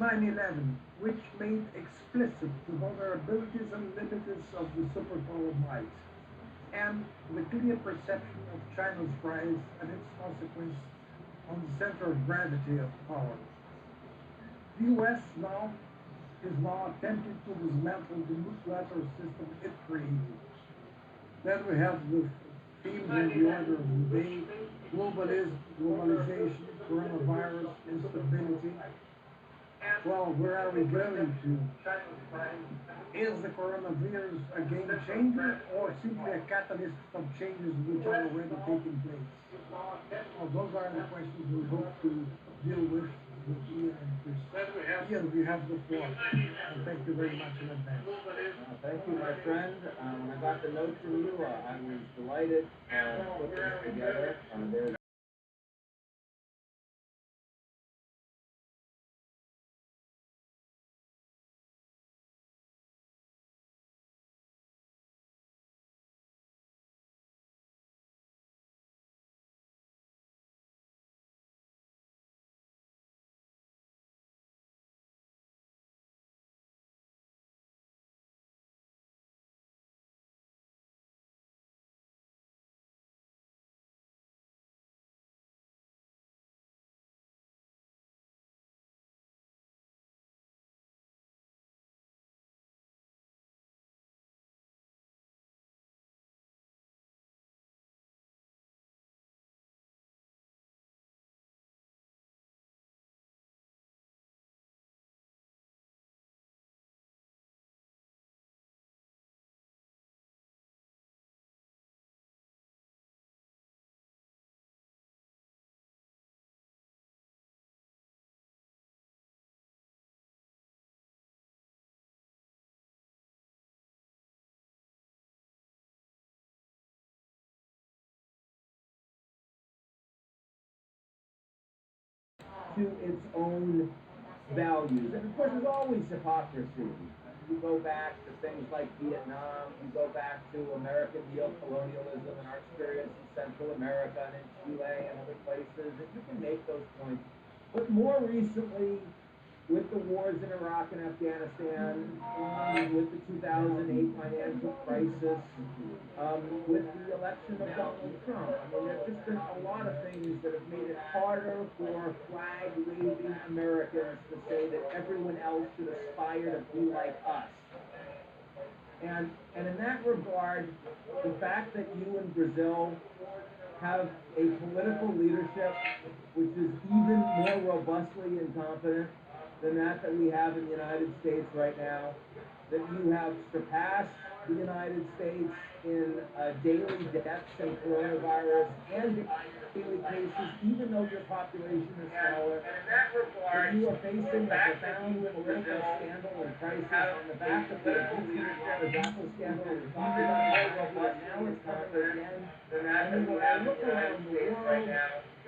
9/11, which made explicit the vulnerabilities and limits of the superpower might, and the clear perception of China's rise and its consequence on the center of gravity of power. The U.S. is now attempting to dismantle the multilateral system it created. Then we have the themes in the order of the day: globalization, coronavirus, instability. Well, where are we going to? Is the coronavirus a game changer or simply a catalyst of changes which are already taking place? Well, those are the questions we hope to deal with Ian and Chris. Ian, we have the floor. And thank you very much in advance. Thank you, my friend. When I got the note from you, I was delighted to put this together. There's to its own values. And of course, there's always hypocrisy. You go back to things like Vietnam, you go back to American neocolonialism and our experience in Central America and in Chile and other places, and you can make those points. But more recently, with the wars in Iraq and Afghanistan, with the 2008 financial crisis, with the election of Donald Trump. I mean, there's just been a lot of things that have made it harder for flag-waving Americans to say that everyone else should aspire to be like us. And in that regard, the fact that you in Brazil have a political leadership which is even more robustly incompetent than that we have in the United States right now, that you have surpassed the United States in daily deaths and coronavirus and daily cases, even though your population is smaller, that you are facing a profound political scandal and crisis on the back of the Brasil scandal we talked about, but now it's happening again. And when I look around the world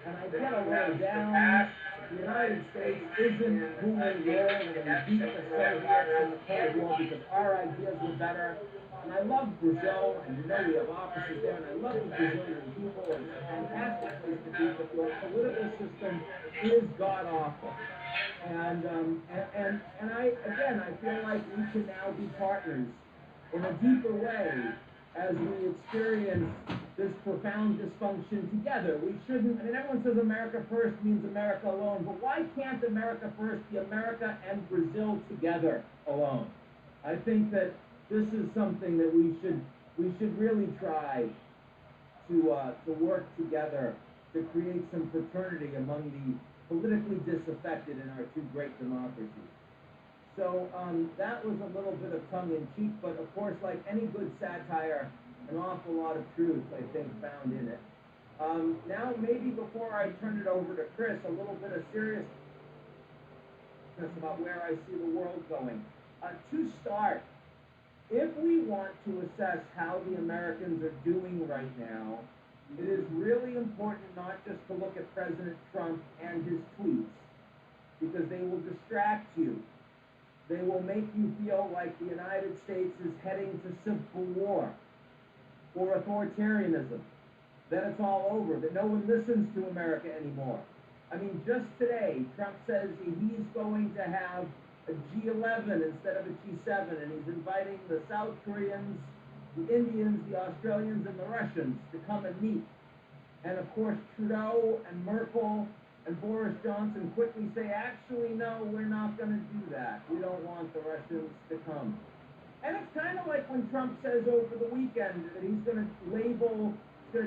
and I get a little down, the United States isn't who we were when we beat the Soviets in the Cold War because our ideas were better. And I love Brazil, and you know we have offices there, and I love the Brazilian people, and it's a fantastic place to be, but the political system is god-awful. And I feel like we can now be partners in a deeper way as we experience this profound dysfunction together. We shouldn't, I mean, everyone says America first means America alone, but why can't America first be America and Brazil together alone? I think that this is something that we should really try to work together to create some fraternity among the politically disaffected in our two great democracies. So that was a little bit of tongue-in-cheek, but of course, like any good satire, an awful lot of truth, I think, found in it. Now, maybe before I turn it over to Chris, a little bit of seriousness about where I see the world going. To start, if we want to assess how the Americans are doing right now, it is really important not just to look at President Trump and his tweets, because they will distract you. They will make you feel like the United States is heading to civil war or authoritarianism, that it's all over, that no one listens to America anymore. I mean, just today, Trump says he's going to have a G11 instead of a G7, and he's inviting the South Koreans, the Indians, the Australians, and the Russians to come and meet. And of course, Trudeau and Merkel and Boris Johnson quickly say, actually, no, we're not going to do that. We don't want the Russians to come. And it's kind of like when Trump says over the weekend that he's going to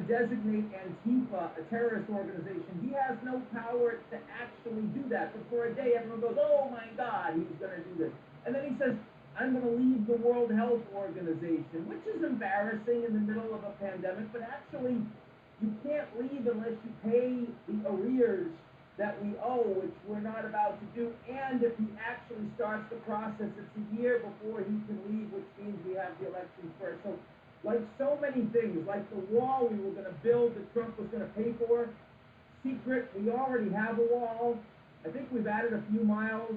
designate Antifa a terrorist organization. He has no power to actually do that. But for a day, everyone goes, oh my God, he's going to do this. And then he says, I'm going to leave the World Health Organization, which is embarrassing in the middle of a pandemic, but actually, you can't leave unless you pay the arrears that we owe, which we're not about to do. And if he actually starts the process, it's a year before he can leave, which means we have the elections first. So, like so many things, like the wall we were going to build that Trump was going to pay for, secret, we already have a wall. I think we've added a few miles.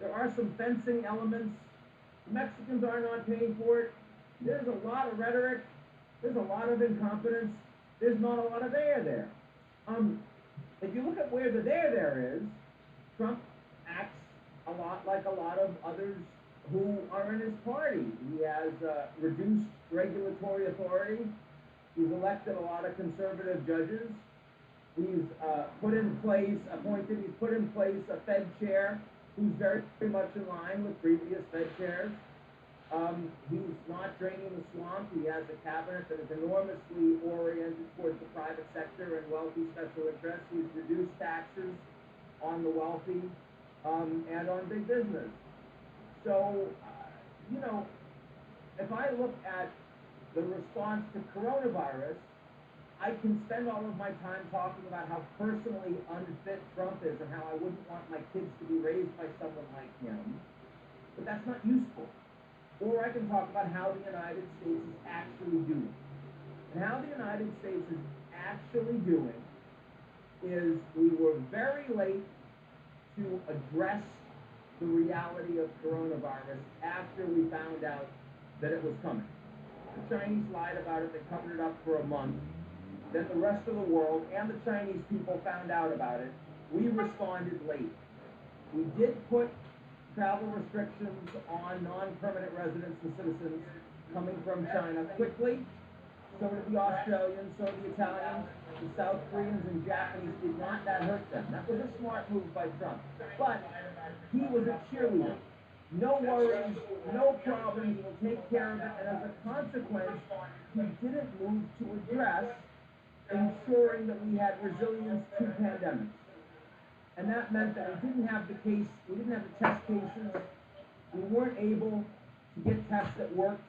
There are some fencing elements. The Mexicans are not paying for it. There's a lot of rhetoric. There's a lot of incompetence. There's not a lot of there. If you look at where the there is, Trump acts a lot like a lot of others who are in his party. He has reduced regulatory authority. He's elected a lot of conservative judges. He's put in place a Fed chair who's very much in line with previous Fed chairs. He's not draining the swamp. He has a cabinet that is enormously oriented towards the private sector and wealthy special interests. He's reduced taxes on the wealthy and on big business. So, if I look at the response to coronavirus, I can spend all of my time talking about how personally unfit Trump is and how I wouldn't want my kids to be raised by someone like him, but that's not useful. Or I can talk about how the United States is actually doing. And how the United States is actually doing is we were very late to address the reality of coronavirus after we found out that it was coming. The Chinese lied about it, they covered it up for a month. Then the rest of the world and the Chinese people found out about it. We responded late. We did put travel restrictions on non-permanent residents and citizens coming from China quickly. So did the Australians, so did the Italians, the South Koreans and Japanese did not. That hurt them. That was a smart move by Trump. But he was a cheerleader. No worries, no problems, we'll take care of it. And as a consequence, he didn't move to address ensuring that we had resilience to pandemics. And that meant that we didn't have the test cases. We weren't able to get tests that worked.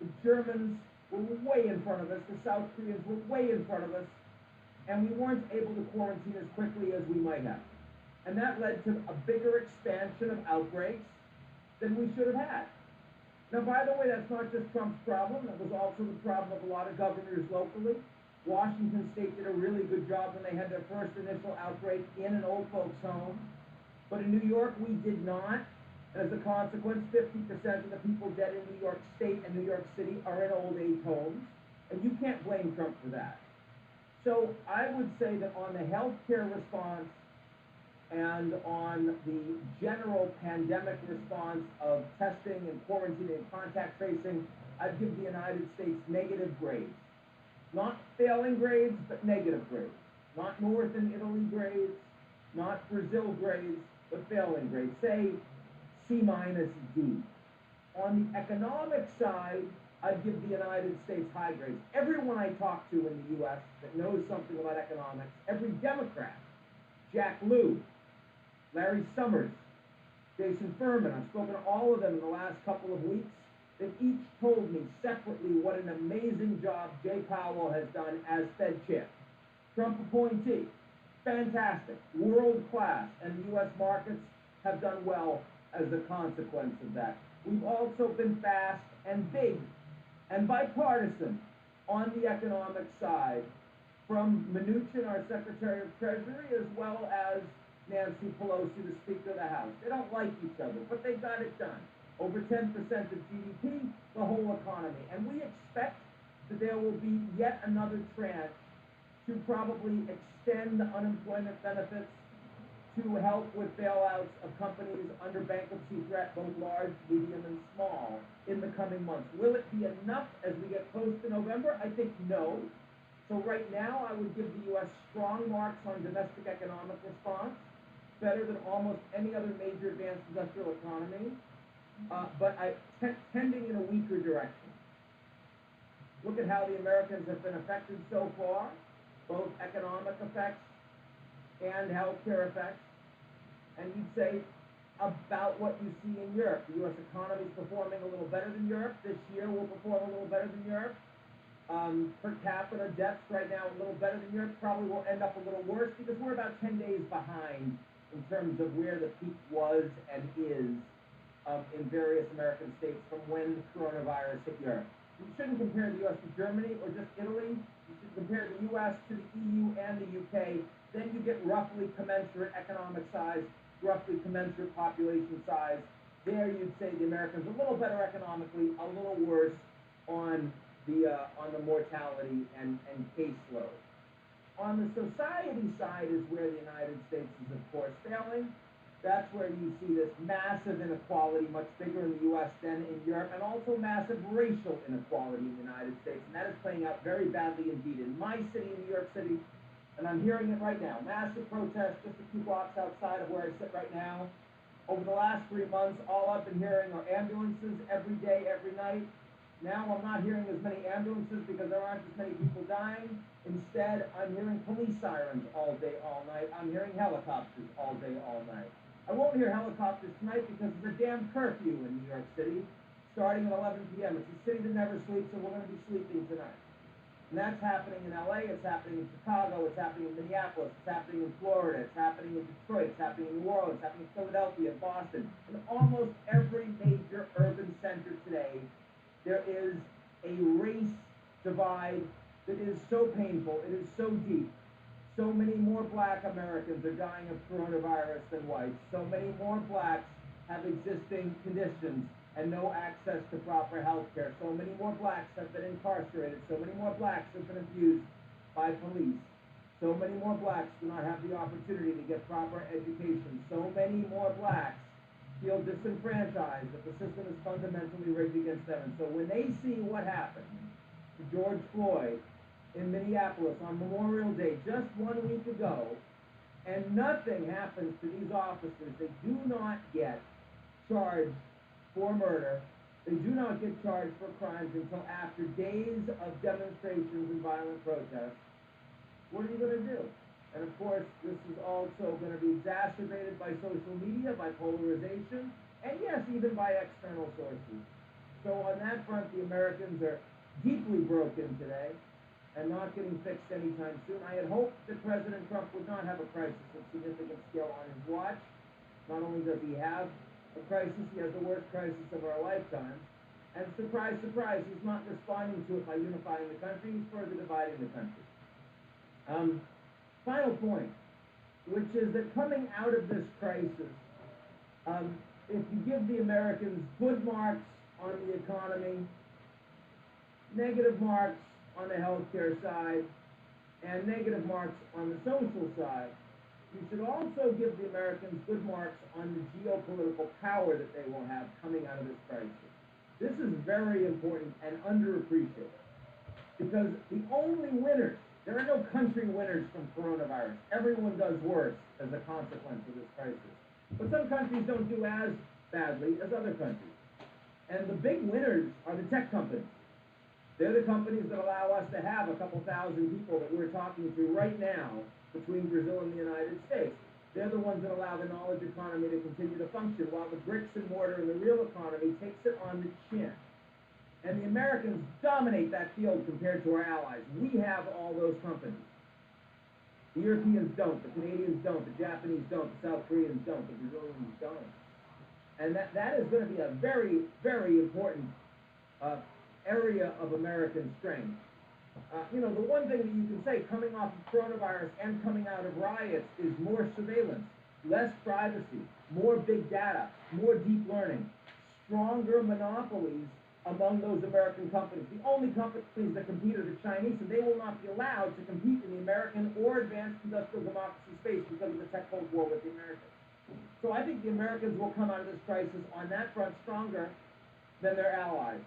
The Germans were way in front of us. The South Koreans were way in front of us. And we weren't able to quarantine as quickly as we might have. And that led to a bigger expansion of outbreaks than we should have had. Now, by the way, that's not just Trump's problem. That was also the problem of a lot of governors locally. Washington State did a really good job when they had their first initial outbreak in an old folks' home. But in New York, we did not. And as a consequence, 50% of the people dead in New York State and New York City are in old age homes. And you can't blame Trump for that. So I would say that on the healthcare response and on the general pandemic response of testing and quarantining and contact tracing, I'd give the United States negative grades. Not failing grades, but negative grades. Not North and Italy grades, not Brazil grades, but failing grades. Say C-D. On the economic side, I'd give the United States high grades. Everyone I talk to in the U.S. that knows something about economics, every Democrat, Jack Lew, Larry Summers, Jason Furman, I've spoken to all of them in the last couple of weeks. They've each told me separately what an amazing job Jay Powell has done as Fed chair. Trump appointee, fantastic, world class, and the U.S. markets have done well as a consequence of that. We've also been fast and big and bipartisan on the economic side, from Mnuchin, our Secretary of Treasury, as well as Nancy Pelosi, the Speaker of the House. They don't like each other, but they got it done. Over 10% of GDP, the whole economy. And we expect that there will be yet another tranche to probably extend the unemployment benefits to help with bailouts of companies under bankruptcy threat, both large, medium, and small, in the coming months. Will it be enough as we get close to November? I think no. So right now, I would give the U.S. strong marks on domestic economic response, better than almost any other major advanced industrial economy, but tending in a weaker direction. Look at how the Americans have been affected so far, both economic effects and healthcare effects. And you'd say about what you see in Europe. The U.S. economy is performing a little better than Europe. This year will perform a little better than Europe. Per capita deaths right now a little better than Europe. Probably will end up a little worse because we're about 10 days behind in terms of where the peak was and is in various American states from when the coronavirus hit Europe. You shouldn't compare the U.S. to Germany or just Italy. You should compare the U.S. to the EU and the U.K. Then you get roughly commensurate economic size, roughly commensurate population size. There you'd say the Americans a little better economically, a little worse on the mortality and caseload. On the society side is where the United States is, of course, failing. That's where you see this massive inequality, much bigger in the U.S. than in Europe, and also massive racial inequality in the United States. And that is playing out very badly indeed. In my city, in New York City, and I'm hearing it right now, massive protests just a few blocks outside of where I sit right now. Over the last 3 months, all I've been hearing are ambulances every day, every night. Now I'm not hearing as many ambulances because there aren't as many people dying. Instead, I'm hearing police sirens all day, all night. I'm hearing helicopters all day, all night. I won't hear helicopters tonight because there's a damn curfew in New York City starting at 11 p.m. It's a city that never sleeps, and we're going to be sleeping tonight. And that's happening in LA, it's happening in Chicago, it's happening in Minneapolis, it's happening in Florida, it's happening in Detroit, it's happening in New Orleans, it's happening in Philadelphia, Boston. In almost every major urban center today, there is a race divide that is so painful, it is so deep. So many more black Americans are dying of coronavirus than whites. So many more blacks have existing conditions and no access to proper health care. So many more blacks have been incarcerated. So many more blacks have been abused by police. So many more blacks do not have the opportunity to get proper education. So many more blacks feel disenfranchised, that the system is fundamentally rigged against them. And so when they see what happened to George Floyd in Minneapolis on Memorial Day just 1 week ago, and nothing happens to these officers, they do not get charged for murder, they do not get charged for crimes until after days of demonstrations and violent protests, what are you going to do? And of course, this is also going to be exacerbated by social media, by polarization, and yes, even by external sources. So on that front, the Americans are deeply broken today and not getting fixed anytime soon. I had hoped that President Trump would not have a crisis of significant scale on his watch. Not only does he have a crisis, he has the worst crisis of our lifetimes. And surprise, surprise, he's not responding to it by unifying the country, he's further dividing the country. Final point, which is that coming out of this crisis, if you give the Americans good marks on the economy, negative marks on the healthcare side, and negative marks on the social side, you should also give the Americans good marks on the geopolitical power that they will have coming out of this crisis. This is very important and underappreciated, because the only winners, there are no country winners from coronavirus. Everyone does worse as a consequence of this crisis. But some countries don't do as badly as other countries. And the big winners are the tech companies. They're the companies that allow us to have a couple thousand people that we're talking to right now between Brazil and the United States. They're the ones that allow the knowledge economy to continue to function, while the bricks and mortar and the real economy takes it on the chin. And the Americans dominate that field compared to our allies. We have all those companies. The Europeans don't, the Canadians don't, the Japanese don't, the South Koreans don't, the Brazilians don't. And that is going to be a very, very important area of American strength. The one thing that you can say coming off of coronavirus and coming out of riots is more surveillance, less privacy, more big data, more deep learning, stronger monopolies among those American companies. The only companies that compete are the Chinese, and they will not be allowed to compete in the American or advanced industrial democracy space because of the tech Cold War with the Americans. So I think the Americans will come out of this crisis on that front stronger than their allies.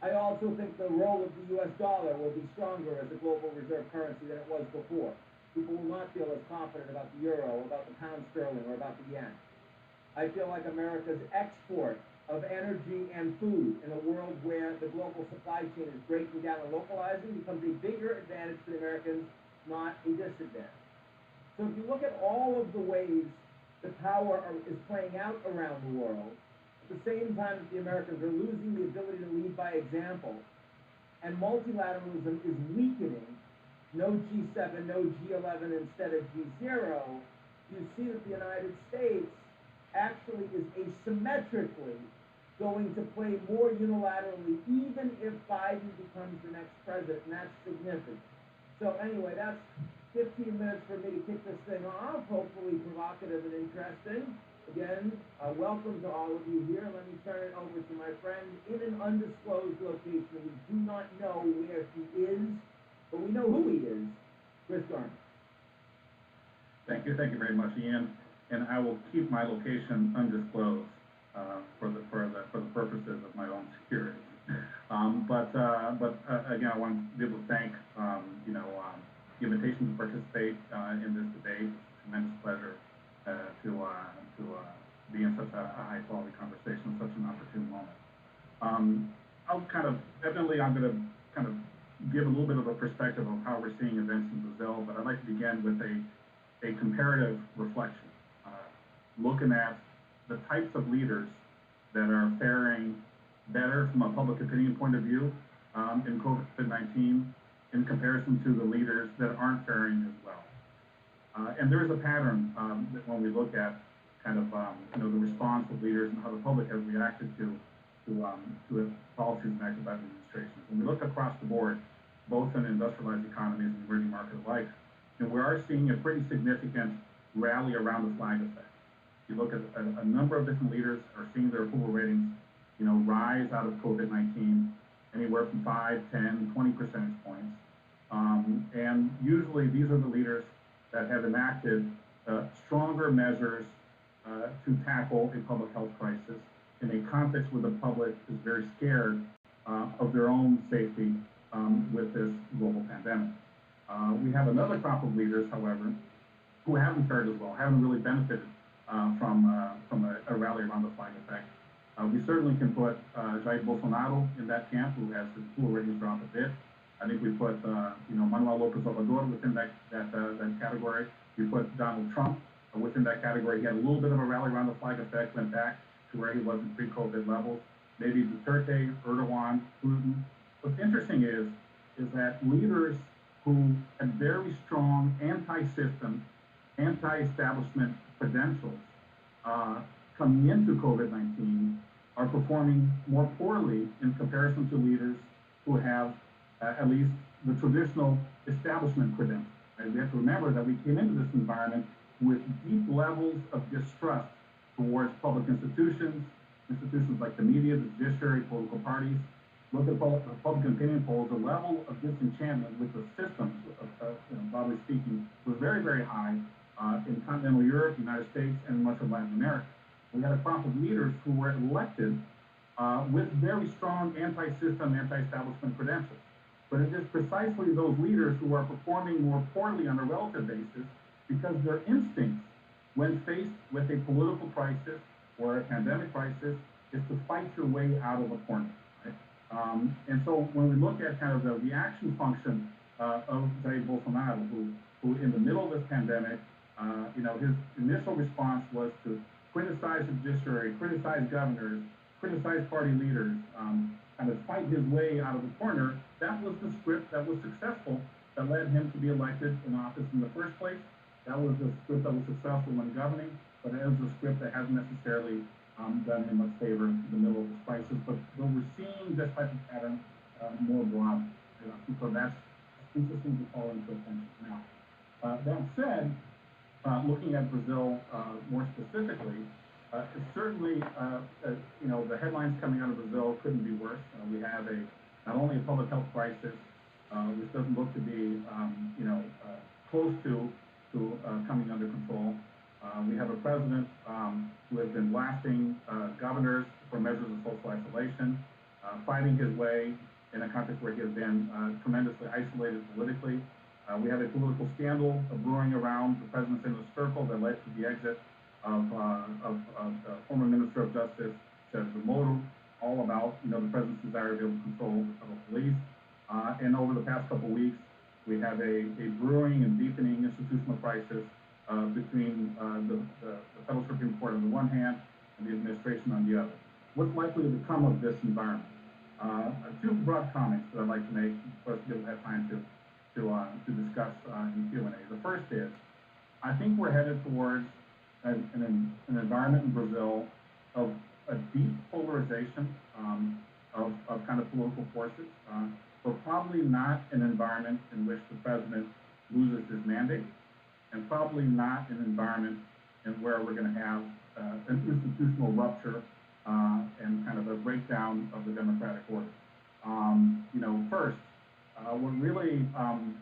I also think the role of the U.S. dollar will be stronger as a global reserve currency than it was before. People will not feel as confident about the euro, about the pound sterling, or about the yen. I feel like America's export of energy and food in a world where the global supply chain is breaking down and localizing becomes a bigger advantage for the Americans, not a disadvantage. So if you look at all of the ways the power is playing out around the world, at the same time that the Americans are losing the ability to lead by example, and multilateralism is weakening, no G7, no G11 instead of G0, you see that the United States actually is asymmetrically going to play more unilaterally, even if Biden becomes the next president, and that's significant. So anyway, that's 15 minutes for me to kick this thing off, hopefully provocative and interesting. Again, welcome to all of you here. Let me turn it over to my friend in an undisclosed location. We do not know where he is, but we know who he is, Chris Garman. Thank you very much, Ian. And I will keep my location undisclosed for the purposes of my own security. Again, I want to be able to thank the invitation to participate in this debate. It's a tremendous pleasure to be in such a high quality conversation, such an opportune moment. I'm going to kind of give a little bit of a perspective of how we're seeing events in Brazil, but I'd like to begin with a comparative reflection, looking at the types of leaders that are faring better from a public opinion point of view in COVID-19 in comparison to the leaders that aren't faring as well. And there is a pattern that when we look at kind of the response of leaders and how the public has reacted to the policies enacted by the administration. When we look across the board, both in industrialized economies and emerging markets alike, we are seeing a pretty significant rally around the flag effect. You look at a number of different leaders are seeing their approval ratings, rise out of COVID-19, anywhere from 5, 10, 20 percentage points. And usually these are the leaders that have enacted stronger measures to tackle a public health crisis in a context where the public is very scared of their own safety with this global pandemic. We have another crop of leaders, however, who haven't fared as well, haven't really benefited from a rally around the flag effect. We certainly can put Jair Bolsonaro in that camp, who has his approval ratings drop a bit. I think we put Manuel Lopez Obrador within that category. We put Donald Trump within that category. He had a little bit of a rally around the flag effect, went back to where he was in pre-COVID levels. Maybe Duterte, Erdogan, Putin. What's interesting is that leaders who had very strong anti-system, anti-establishment credentials coming into COVID-19 are performing more poorly in comparison to leaders who have at least the traditional establishment credentials. Right? We have to remember that we came into this environment with deep levels of distrust towards public institutions like the media, the judiciary, political parties. Look at public opinion polls, the level of disenchantment with the systems, broadly speaking, was very, very high in continental Europe, the United States, and much of Latin America. We had a crop of leaders who were elected with very strong anti-system, anti-establishment credentials. But it is precisely those leaders who are performing more poorly on a relative basis because their instincts, when faced with a political crisis or a pandemic crisis, is to fight your way out of a corner. Right? And so when we look at kind of the reaction function of Jair Bolsonaro, who in the middle of this pandemic, his initial response was to criticize the judiciary, criticize governors, criticize party leaders, kind of fight his way out of the corner. That was the script that was successful that led him to be elected in office in the first place. That was the script that was successful when governing, but it is the script that hasn't necessarily done him much favor in the middle of this crisis. But we're seeing this type of pattern more broadly. So that's interesting to call into attention now. That said, looking at Brazil more specifically, certainly, you know, the headlines coming out of Brazil couldn't be worse. We have not only a public health crisis, which doesn't look to be, you know, close to coming under control. We have a president who has been blasting governors for measures of social isolation, fighting his way in a context where he has been tremendously isolated politically. We have a political scandal brewing around the president's inner circle that led to the exit of former Minister of Justice, Cebri, all about, you know, the president's desire to be able to control the police. And over the past couple of weeks, we have a brewing and deepening institutional crisis between the Federal Supreme Court on the one hand and the administration on the other. What's likely to become of this environment? Two broad comments that I'd like to make for us to have time to discuss in Q&A. The first is, I think we're headed towards an environment in Brazil of a deep polarization of kind of political forces, but probably not an environment in which the president loses his mandate, and probably not an environment in where we're going to have an institutional rupture and kind of a breakdown of the democratic order. You know, first, what really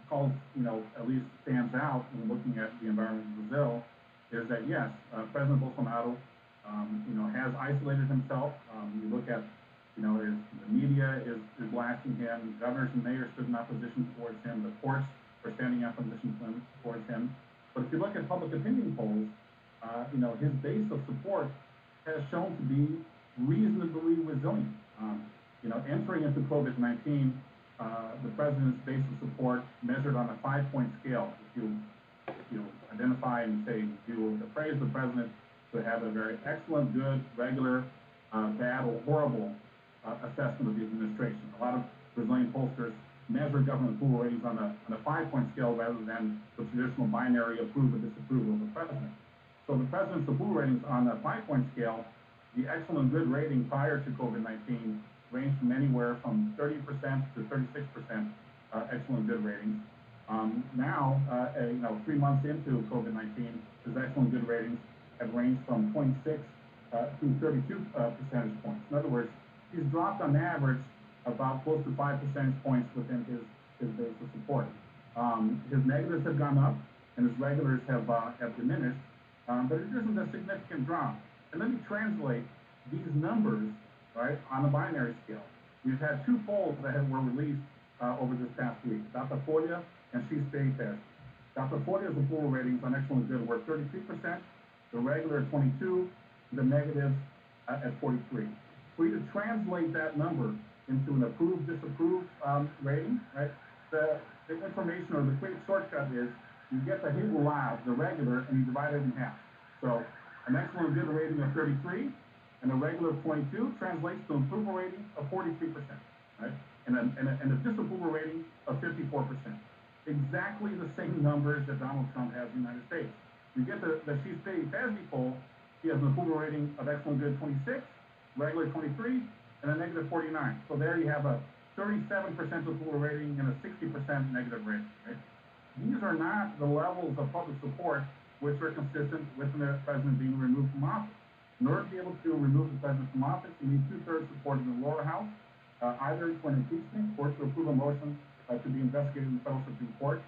calls, you know, at least stands out when looking at the environment in Brazil is that, yes, President Bolsonaro, you know, has isolated himself. You look at, you know, the media is blasting him, governors and mayors stood in opposition towards him, the courts are standing in opposition towards him. But if you look at public opinion polls, you know, his base of support has shown to be reasonably resilient. You know, entering into COVID-19, the president's base of support measured on a 5-point scale. If you identify and say you appraise the president to have a very excellent, good, regular, bad, or horrible assessment of the administration. A lot of Brazilian pollsters measure government approval ratings on a 5-point scale rather than the traditional binary approve or disapprove of the president. So the president's approval ratings on a 5-point scale, the excellent good rating prior to COVID-19 ranged from anywhere from 30% to 36% excellent good ratings. Now, you know, 3 months into COVID-19, his excellent good ratings have ranged from 26 to 32 percentage points. In other words, he's dropped on average about close to 5 percentage points within his base of support. His negatives have gone up and his regulars have diminished, but it isn't a significant drop. And let me translate these numbers, right, on a binary scale. We've had 2 polls that were released over this past week, Datafolha and X-Embaixador. Datafolha's approval ratings on excellent good were 33%, the regular at 22%, the negative at 43%. For you to translate that number into an approved, disapproved rating, right, the information or the quick shortcut is you get the regular, the regular, and you divide it in half. So an excellent good rating of 33 and a regular of 22 translates to an approval rating of 43%, right? And a disapproval rating of 54%. Exactly the same numbers that Donald Trump has in the United States. You get the X-Embaixador poll, he has an approval rating of excellent good 26, regular 23, and a negative 49. So there you have a 37% approval rating and a 60% negative rating, right? These are not the levels of public support which are consistent with the president being removed from office. In order to be able to remove the president from office, you need 2/3 support in the lower house, either for an impeachment or to approve a motion to be investigated in the Federal Supreme Court.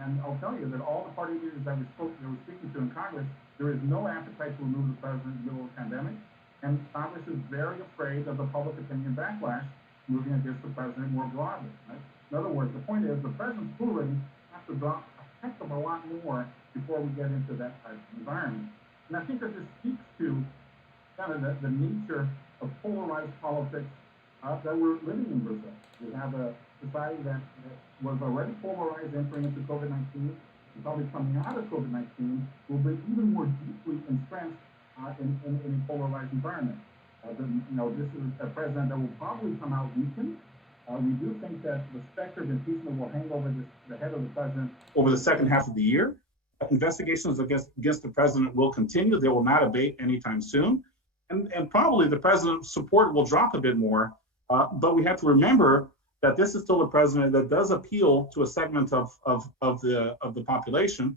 And I'll tell you that all the party leaders that we were speaking to in Congress, there is no appetite to remove the president in the middle of the pandemic. And Congress is very afraid of the public opinion backlash moving against the president more broadly. Right? In other words, the point is the president's approval ratings have to drop a heck of a lot more before we get into that type of environment. And I think that this speaks to kind of the nature of polarized politics that we're living in Brazil. We have a society that was already polarized entering into COVID-19, and probably coming out of COVID-19 will be even more deeply entrenched in a polarized environment. You know, this is a president that will probably come out weakened. We do think that the specter of impeachment will hang over the head of the president over the second half of the year. Investigations against the president will continue. They will not abate anytime soon. And probably the president's support will drop a bit more. But we have to remember that this is still a president that does appeal to a segment of the population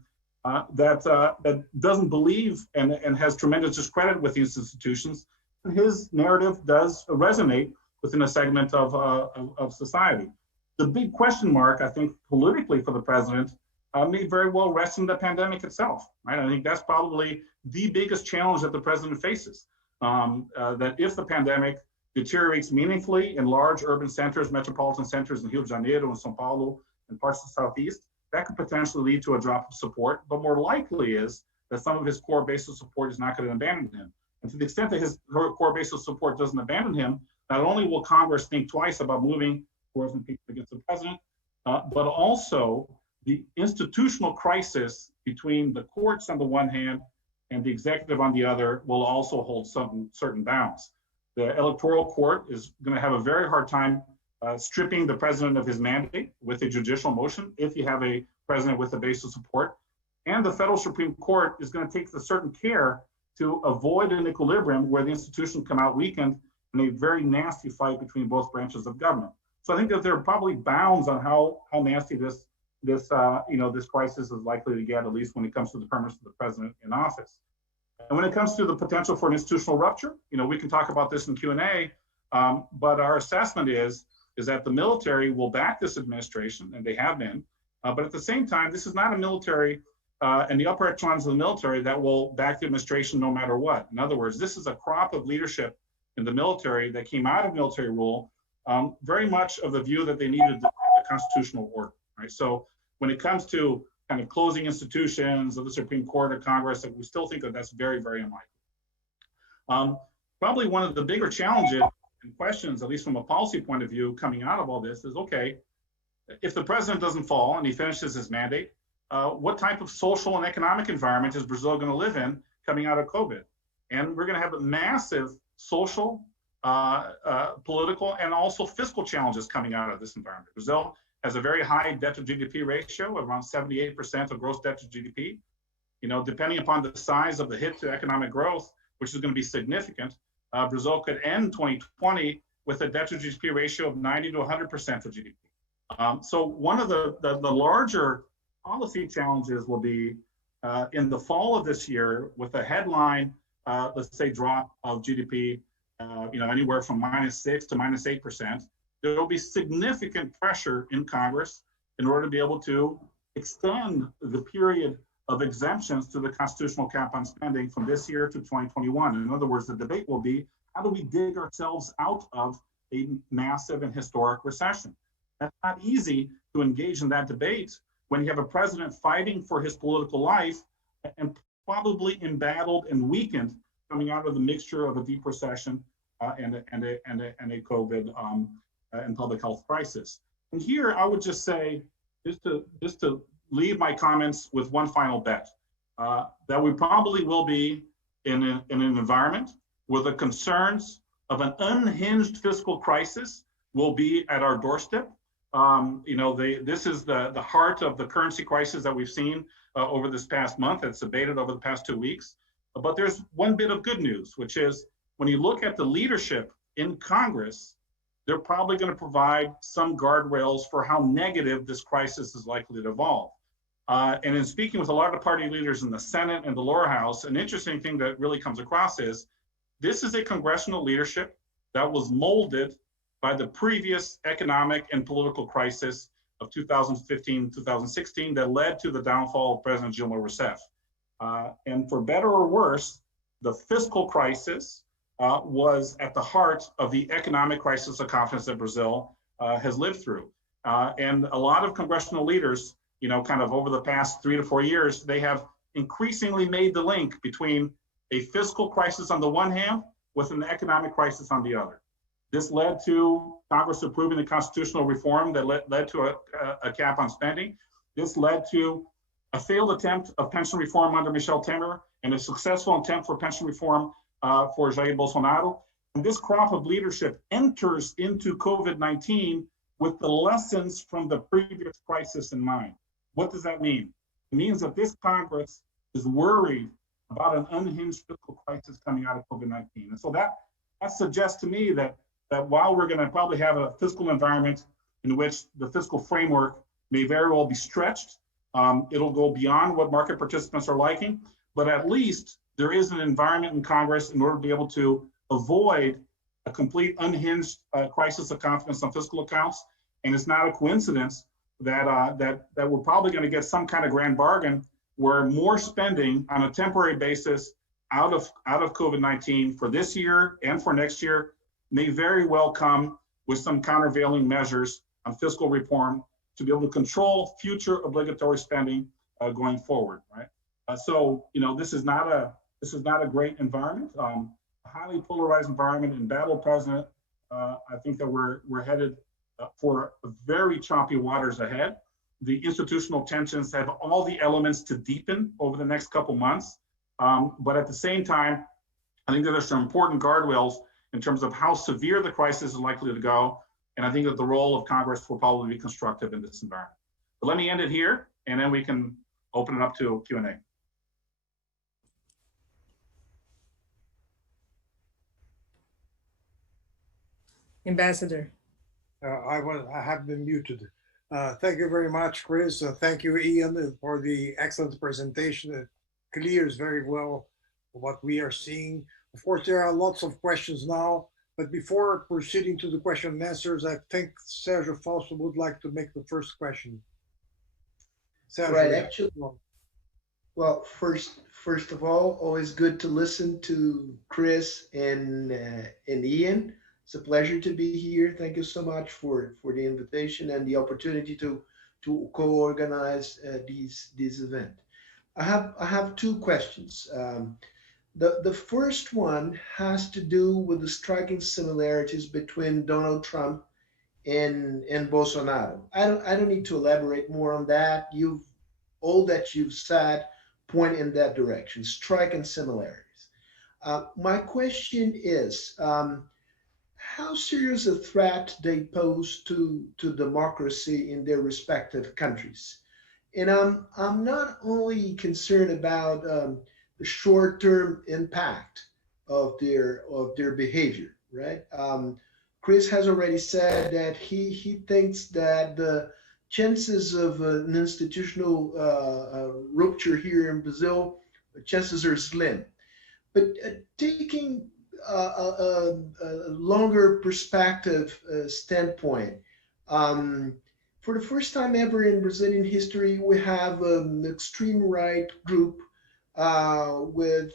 that doesn't believe and has tremendous discredit with these institutions. And his narrative does resonate within a segment of society. The big question mark, I think, politically for the president may very well rest in the pandemic itself, right? I think that's probably the biggest challenge that the president faces. That if the pandemic deteriorates meaningfully in large urban centers, metropolitan centers in Rio de Janeiro and São Paulo and parts of the Southeast, that could potentially lead to a drop of support, but more likely is that some of his core base of support is not going to abandon him. And to the extent that his core base of support doesn't abandon him, not only will Congress think twice about moving towards impeachment against the president, but also the institutional crisis between the courts on the one hand and the executive on the other will also hold some certain bounds. The electoral court is going to have a very hard time stripping the president of his mandate with a judicial motion if you have a president with a base of support. And the federal Supreme Court is going to take a certain care to avoid an equilibrium where the institution come out weakened in a very nasty fight between both branches of government. So I think that there are probably bounds on how nasty this crisis is likely to get, at least when it comes to the permanence of the president in office. And when it comes to the potential for an institutional rupture, we can talk about this in Q&A, but our assessment is that the military will back this administration, and they have been, but at the same time, this is not a military and the upper echelons of the military that will back the administration no matter what. In other words, this is a crop of leadership in the military that came out of military rule, very much of the view that they needed a constitutional order, right? So when it comes to kind of closing institutions of the Supreme Court or Congress, we still think that that's very, very unlikely. Probably one of the bigger challenges and questions, at least from a policy point of view, coming out of all this is, okay, if the president doesn't fall and he finishes his mandate, what type of social and economic environment is Brazil going to live in coming out of COVID? And we're going to have massive social, political, and also fiscal challenges coming out of this environment. Brazil has a very high debt to GDP ratio, around 78% of gross debt to GDP. Depending upon the size of the hit to economic growth, which is going to be significant, Brazil could end 2020 with a debt to GDP ratio of 90 to 100% of GDP. So one of the larger policy challenges will be in the fall of this year with a headline, let's say, drop of GDP, anywhere from -6 to -8%. There will be significant pressure in Congress in order to be able to extend the period of exemptions to the constitutional cap on spending from this year to 2021. In other words, the debate will be, how do we dig ourselves out of a massive and historic recession? That's not easy to engage in that debate when you have a president fighting for his political life and probably embattled and weakened coming out of the mixture of a deep recession and a COVID and public health crisis. And here I would just say, just to leave my comments with one final bet, that we probably will be in an environment where the concerns of an unhinged fiscal crisis will be at our doorstep. This is the heart of the currency crisis that we've seen over this past month. It's abated over the past 2 weeks. But there's one bit of good news, which is when you look at the leadership in Congress, they're probably going to provide some guardrails for how negative this crisis is likely to evolve. And in speaking with a lot of party leaders in the Senate and the lower house, an interesting thing that really comes across is this is a congressional leadership that was molded by the previous economic and political crisis of 2015-2016 that led to the downfall of President Dilma Rousseff. And for better or worse, the fiscal crisis was at the heart of the economic crisis of confidence that Brazil has lived through. And a lot of congressional leaders, kind of over the past 3 to 4 years, they have increasingly made the link between a fiscal crisis on the one hand with an economic crisis on the other. This led to Congress approving the constitutional reform that led to a cap on spending. This led to a failed attempt of pension reform under Michel Temer and a successful attempt for pension reform for Jair Bolsonaro. And this crop of leadership enters into COVID-19 with the lessons from the previous crisis in mind. What does that mean? It means that this Congress is worried about an unhinged fiscal crisis coming out of COVID-19. And so that suggests to me that while we're going to probably have a fiscal environment in which the fiscal framework may very well be stretched, It'll go beyond what market participants are liking, but at least there is an environment in Congress in order to be able to avoid a complete unhinged crisis of confidence on fiscal accounts. And it's not a coincidence that that we're probably going to get some kind of grand bargain where more spending on a temporary basis out of COVID-19 for this year and for next year may very well come with some countervailing measures on fiscal reform to be able to control future obligatory spending going forward, right? So, you know, this is not a great environment, a highly polarized environment, embattled president. I think that we're headed for very choppy waters ahead. The institutional tensions have all the elements to deepen over the next couple months. But at the same time, I think that there's some important guardrails in terms of how severe the crisis is likely to go. And I think that the role of Congress will probably be constructive in this environment. But let me end it here, and then we can open it up to Q&A. Ambassador. I have been muted. Thank you very much, Chris. Thank you, Ian, for the excellent presentation. It clears very well what we are seeing. Of course, there are lots of questions now, but before proceeding to the question and answers, I think Sergio Fausto would like to make the first question. Sergio, right, actually, well, first of all, always good to listen to Chris and Ian. It's a pleasure to be here. Thank you so much for the invitation and the opportunity to co-organize this event. I have two questions. The first one has to do with the striking similarities between Donald Trump and Bolsonaro. I don't need to elaborate more on that. All that you've said point in that direction. Striking similarities. My question is, how serious a threat they pose to democracy in their respective countries? And I'm not only concerned about the short-term impact of their behavior, right? Chris has already said that he thinks that the chances of an institutional rupture here in Brazil, the chances are slim. But taking a longer perspective standpoint, for the first time ever in Brazilian history, we have an extreme right group with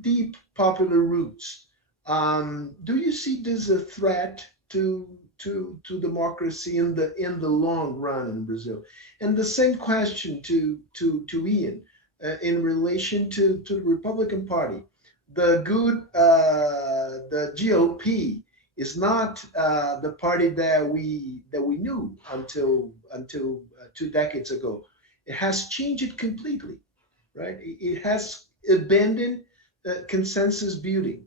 deep popular roots. Do you see this as a threat to democracy in the long run in Brazil? And the same question to Ian in relation to the Republican Party. The GOP is not the party that we knew until 2 decades ago. It has changed completely, right? It has abandoned consensus building.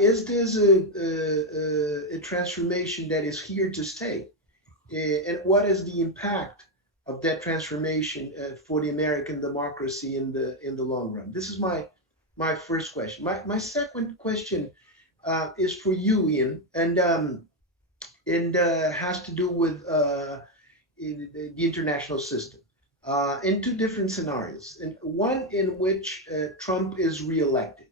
Is this a transformation that is here to stay? And what is the impact of that transformation for the American democracy in the long run? This is my first question. My second question is for you, Ian, and has to do with the international system in two different scenarios. And one in which Trump is reelected.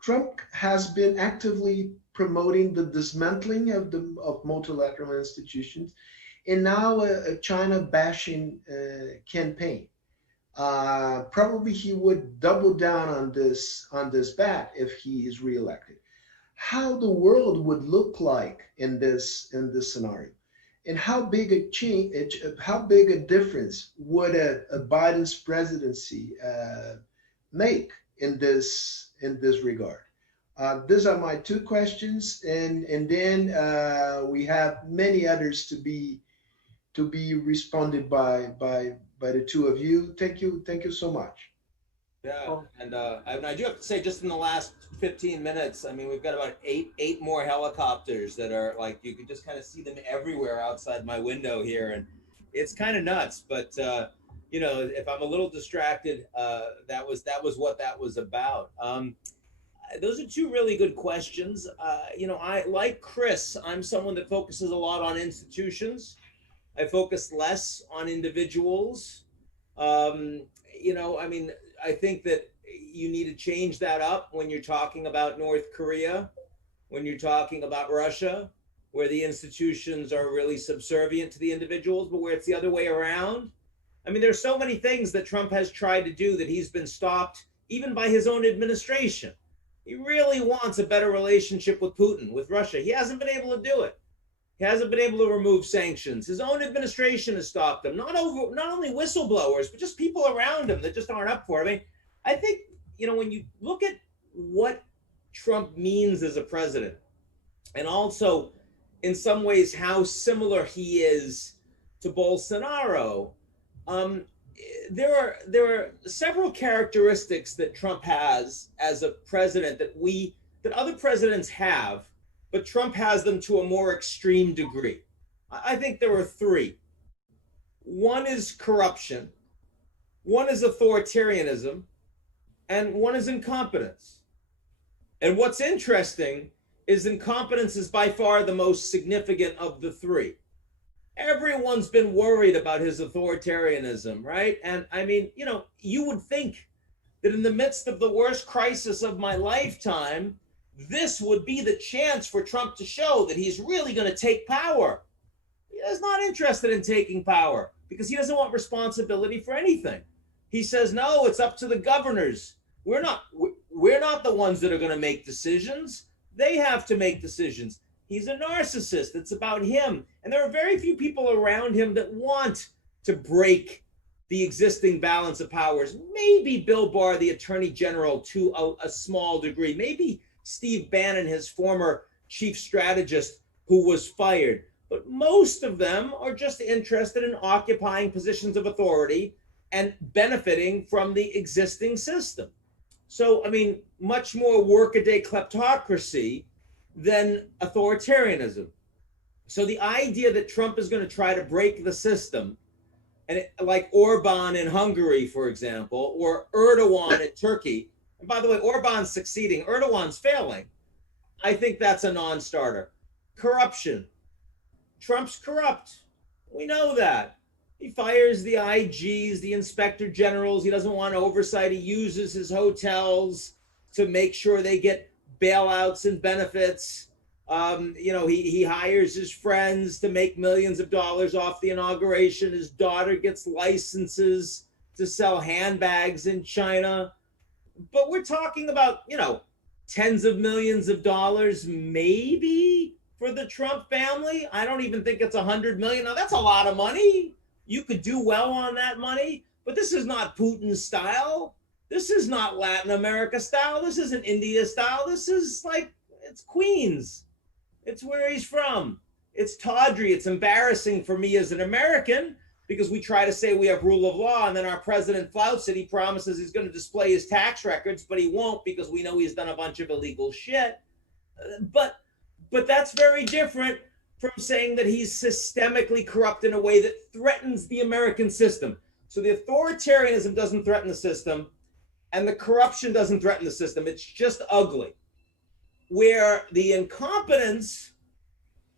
Trump has been actively promoting the dismantling of multilateral institutions, and now a China bashing campaign. Probably he would double down on this bet if he is reelected. How the world would look like in this scenario, and how big a change, how big a difference would a Biden's presidency make in this regard? These are my two questions, and then we have many others to be responded by the two of you. Thank you so much. Yeah, and I do have to say, just in the last 15 minutes, I mean, we've got about eight more helicopters that are like, you can just kind of see them everywhere outside my window here, and it's kind of nuts. But you know, if I'm a little distracted, that was what that was about. Those are two really good questions. You know, I like Chris. I'm someone that focuses a lot on institutions. I focus less on individuals. You know, I mean, I think that you need to change that up when you're talking about North Korea, when you're talking about Russia, where the institutions are really subservient to the individuals, but where it's the other way around. I mean, there's so many things that Trump has tried to do that he's been stopped even by his own administration. He really wants a better relationship with Putin, with Russia. He hasn't been able to do it. He hasn't been able to remove sanctions. His own administration has stopped him. Not only whistleblowers, but just people around him that just aren't up for it. I mean, I think, you know, when you look at what Trump means as a president, and also in some ways how similar he is to Bolsonaro, there are several characteristics that Trump has as a president that other presidents have, but Trump has them to a more extreme degree. I think there are three. One is corruption, one is authoritarianism, and one is incompetence. And what's interesting is incompetence is by far the most significant of the three. Everyone's been worried about his authoritarianism, right? And I mean, you know, you would think that in the midst of the worst crisis of my lifetime, this would be the chance for Trump to show that he's really going to take power. He's not interested in taking power because he doesn't want responsibility for anything. He says, no, it's up to the governors. We're not the ones that are going to make decisions. They have to make decisions. He's a narcissist. It's about him. And there are very few people around him that want to break the existing balance of powers. Maybe Bill Barr, the Attorney General, to a small degree. Maybe Steve Bannon, his former chief strategist, who was fired. But most of them are just interested in occupying positions of authority and benefiting from the existing system. So, I mean, much more workaday kleptocracy than authoritarianism. So the idea that Trump is going to try to break the system, and like Orban in Hungary, for example, or Erdogan in Turkey, and by the way, Orban's succeeding, Erdogan's failing, I think that's a non-starter. Corruption. Trump's corrupt. We know that. He fires the IGs, the inspector generals. He doesn't want oversight. He uses his hotels to make sure they get bailouts and benefits. You know, he hires his friends to make millions of dollars off the inauguration. His daughter gets licenses to sell handbags in China. But we're talking about, you know, tens of millions of dollars maybe for the Trump family. I don't even think it's 100 million. Now, that's a lot of money. You could do well on that money, but this is not Putin style. This is not Latin America style. This isn't India style. This is like, it's Queens. It's where he's from. It's tawdry. It's embarrassing for me as an American because we try to say we have rule of law and then our president flouts it. He promises he's going to display his tax records, but he won't because we know he's done a bunch of illegal shit. But that's very different from saying that he's systemically corrupt in a way that threatens the American system. So the authoritarianism doesn't threaten the system and the corruption doesn't threaten the system. It's just ugly. Where the incompetence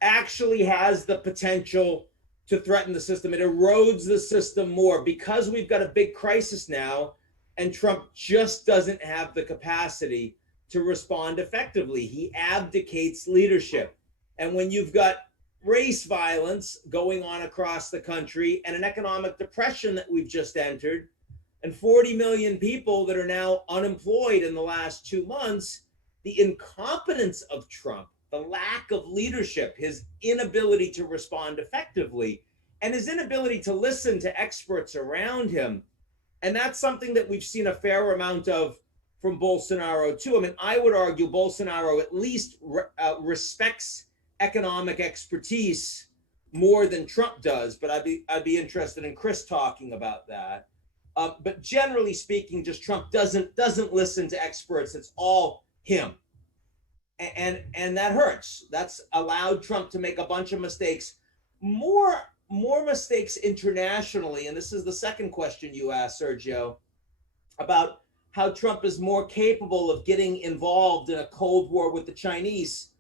actually has the potential to threaten the system. It erodes the system more because we've got a big crisis now and Trump just doesn't have the capacity to respond effectively. He abdicates leadership. And when you've got race violence going on across the country and an economic depression that we've just entered and 40 million people that are now unemployed in the last 2 months, the incompetence of Trump, the lack of leadership, his inability to respond effectively, and his inability to listen to experts around him. And that's something that we've seen a fair amount of from Bolsonaro too. I mean, I would argue Bolsonaro at least respects economic expertise more than Trump does, but I'd be interested in Chris talking about that. But generally speaking, just Trump doesn't listen to experts. It's all him. And that hurts. That's allowed Trump to make a bunch of mistakes, more mistakes internationally. And this is the second question you asked, Sergio, about how Trump is more capable of getting involved in a Cold War with the Chinese,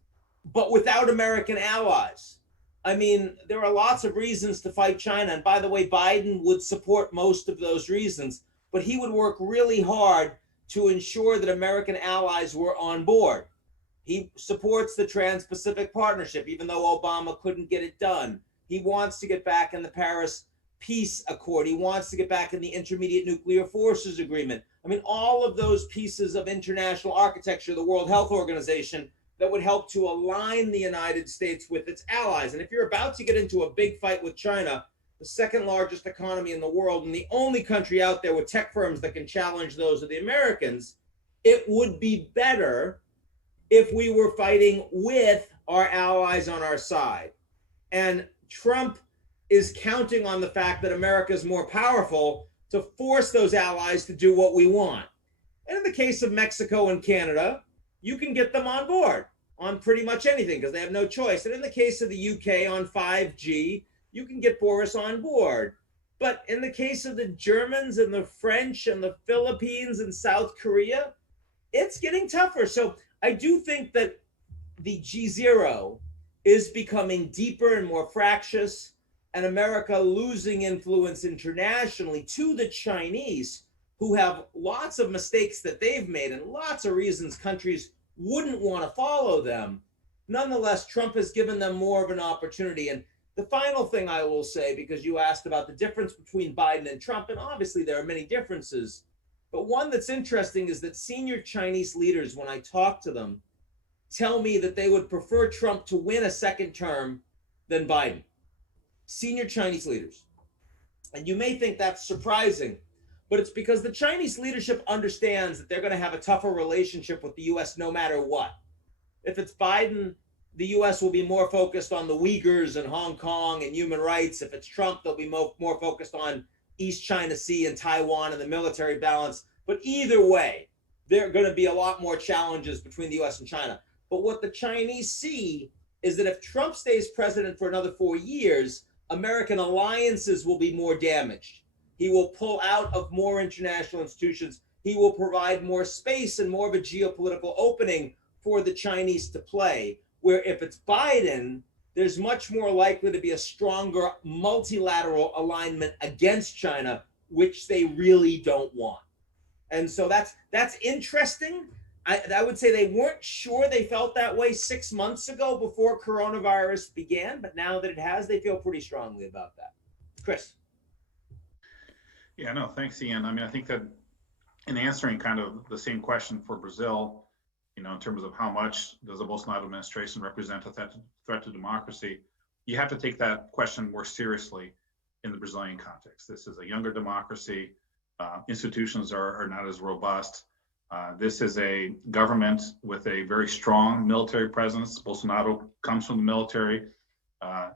but without American allies. I mean, there are lots of reasons to fight China. And by the way, Biden would support most of those reasons, but he would work really hard to ensure that American allies were on board. He supports the Trans-Pacific Partnership, even though Obama couldn't get it done. He wants to get back in the Paris Peace Accord. He wants to get back in the Intermediate Nuclear Forces Agreement. I mean, all of those pieces of international architecture, the World Health Organization, that would help to align the United States with its allies. And if you're about to get into a big fight with China, the second largest economy in the world, and the only country out there with tech firms that can challenge those of the Americans, it would be better if we were fighting with our allies on our side. And Trump is counting on the fact that America is more powerful to force those allies to do what we want. And in the case of Mexico and Canada, you can get them on board on pretty much anything because they have no choice. And in the case of the UK on 5G, you can get Boris on board. But in the case of the Germans and the French and the Philippines and South Korea, it's getting tougher. So I do think that the GZERO is becoming deeper and more fractious, and America losing influence internationally to the Chinese, who have lots of mistakes that they've made and lots of reasons countries wouldn't want to follow them. Nonetheless, Trump has given them more of an opportunity. And the final thing I will say, because you asked about the difference between Biden and Trump, and obviously there are many differences, but one that's interesting is that senior Chinese leaders, when I talk to them, tell me that they would prefer Trump to win a second term than Biden. Senior Chinese leaders. And you may think that's surprising, but it's because the Chinese leadership understands that they're going to have a tougher relationship with the US no matter what. If it's Biden, the US will be more focused on the Uyghurs and Hong Kong and human rights. If it's Trump, they'll be more focused on East China Sea and Taiwan and the military balance. But either way, there are going to be a lot more challenges between the US and China. But what the Chinese see is that if Trump stays president for another 4 years, American alliances will be more damaged. He will pull out of more international institutions. He will provide more space and more of a geopolitical opening for the Chinese to play. Where if it's Biden, there's much more likely to be a stronger multilateral alignment against China, which they really don't want. And so that's interesting. I would say they weren't sure they felt that way 6 months ago before coronavirus began, but now that it has, they feel pretty strongly about that. Chris. Yeah, no, thanks, Ian. I mean, I think that in answering kind of the same question for Brazil, you know, in terms of how much does the Bolsonaro administration represent a threat to democracy, you have to take that question more seriously in the Brazilian context. This is a younger democracy. Institutions are not as robust. This is a government with a very strong military presence. Bolsonaro comes from the military.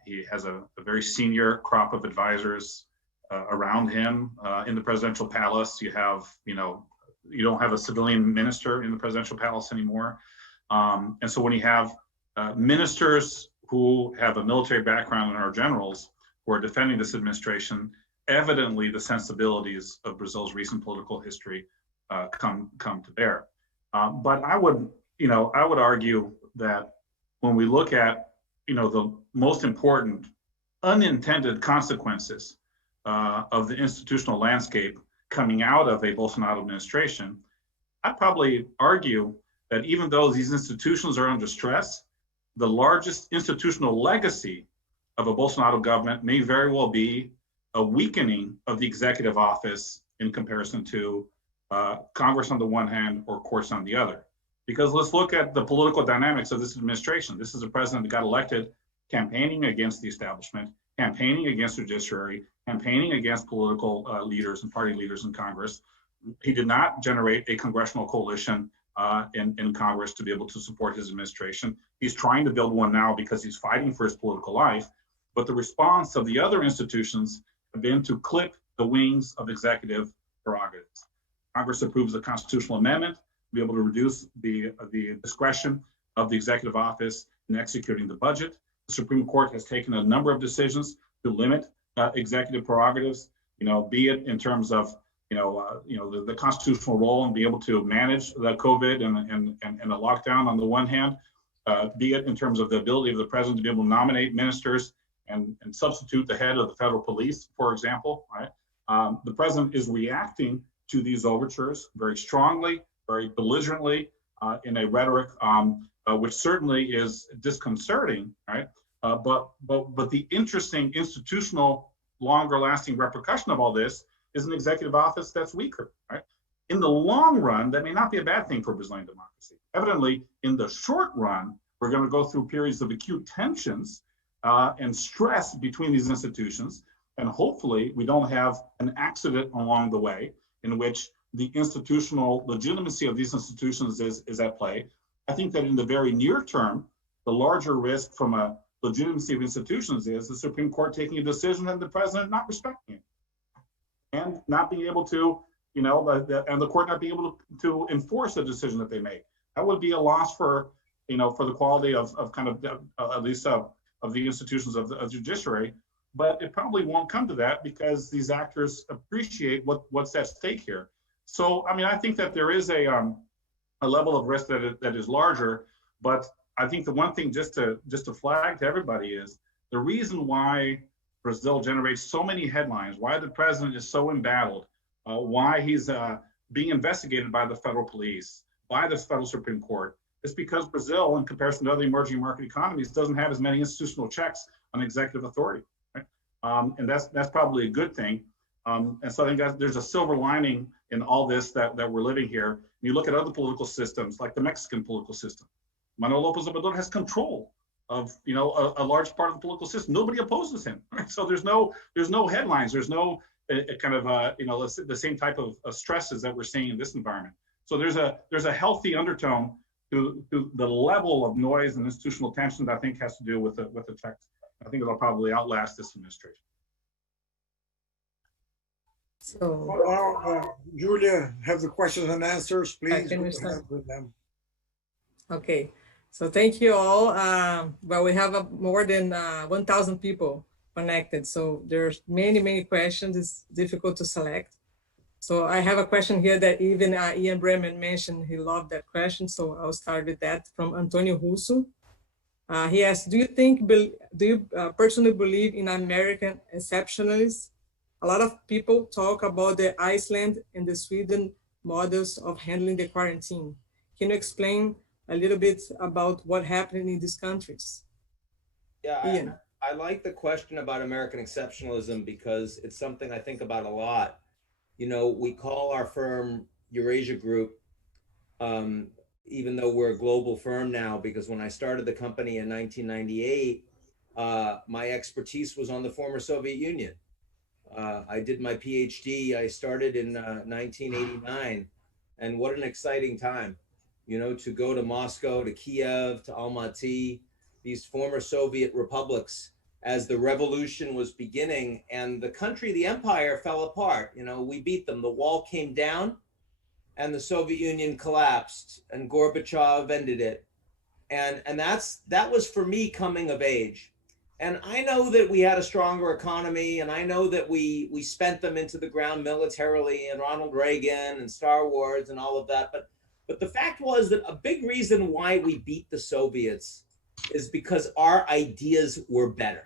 He has a very senior crop of advisors around him in the presidential palace. You have, you know, you don't have a civilian minister in the presidential palace anymore. And so when you have ministers who have a military background and are generals who are defending this administration, evidently the sensibilities of Brazil's recent political history come to bear. But I would argue that when we look at, you know, the most important unintended consequences of the institutional landscape coming out of a Bolsonaro administration, I'd probably argue that even though these institutions are under stress, the largest institutional legacy of a Bolsonaro government may very well be a weakening of the executive office in comparison to Congress on the one hand or courts on the other. Because let's look at the political dynamics of this administration. This is a president that got elected campaigning against the establishment, campaigning against the judiciary, campaigning against political leaders and party leaders in Congress. He did not generate a congressional coalition in Congress to be able to support his administration. He's trying to build one now because he's fighting for his political life. But the response of the other institutions have been to clip the wings of executive prerogatives. Congress approves a constitutional amendment to be able to reduce the discretion of the executive office in executing the budget. The Supreme Court has taken a number of decisions to limit executive prerogatives, you know, be it in terms of, the constitutional role and be able to manage the COVID and the lockdown on the one hand, be it in terms of the ability of the president to be able to nominate ministers and substitute the head of the federal police, for example, right? The president is reacting to these overtures very strongly, very belligerently, in a rhetoric which certainly is disconcerting, right? But the interesting institutional, longer-lasting repercussion of all this is an executive office that's weaker, right? In the long run, that may not be a bad thing for Brazilian democracy. Evidently, in the short run, we're going to go through periods of acute tensions and stress between these institutions. And hopefully, we don't have an accident along the way in which the institutional legitimacy of these institutions is at play. I think that in the very near term, the larger risk from a legitimacy of institutions is the Supreme Court taking a decision and the president not respecting it, and not being able to, and the court not being able to enforce the decision that they make. That would be a loss for, for the quality of kind of at least of the institutions of the judiciary. But it probably won't come to that because these actors appreciate what's at stake here. So, I mean, I think that there is a level of risk that is larger, but I think the one thing just to flag to everybody is the reason why Brazil generates so many headlines, why the president is so embattled, why he's being investigated by the federal police, by the federal Supreme Court, is because Brazil, in comparison to other emerging market economies, doesn't have as many institutional checks on executive authority. Right? And that's probably a good thing. And so I think that there's a silver lining in all this that we're living here. You look at other political systems, like the Mexican political system. Manuel López Obrador has control of a large part of the political system. Nobody opposes him. Right? So there's no headlines. There's no kind of the same type of stresses that we're seeing in this environment. So there's a healthy undertone to the level of noise and institutional tension that I think has to do with the checks. I think it'll probably outlast this administration. So, Julia, have the questions and answers, please. Can we start with them? Okay, so thank you all. Well, we have more than 1,000 people connected, so there's many questions. It's difficult to select. So I have a question here that even Ian Bremen mentioned. He loved that question, so I'll start with that from Antonio Russo. He asked, do you personally believe in American exceptionalism? A lot of people talk about the Iceland and the Sweden models of handling the quarantine. Can you explain a little bit about what happened in these countries? Yeah, Ian. I like the question about American exceptionalism because it's something I think about a lot. We call our firm Eurasia Group, even though we're a global firm now, because when I started the company in 1998, my expertise was on the former Soviet Union. I did my PhD, I started in 1989, and what an exciting time, to go to Moscow, to Kiev, to Almaty, these former Soviet republics, as the revolution was beginning and the country, the empire fell apart. We beat them. The wall came down and the Soviet Union collapsed and Gorbachev ended it. And that was for me coming of age. And I know that we had a stronger economy, and I know that we spent them into the ground militarily, and Ronald Reagan and Star Wars and all of that. But the fact was that a big reason why we beat the Soviets is because our ideas were better.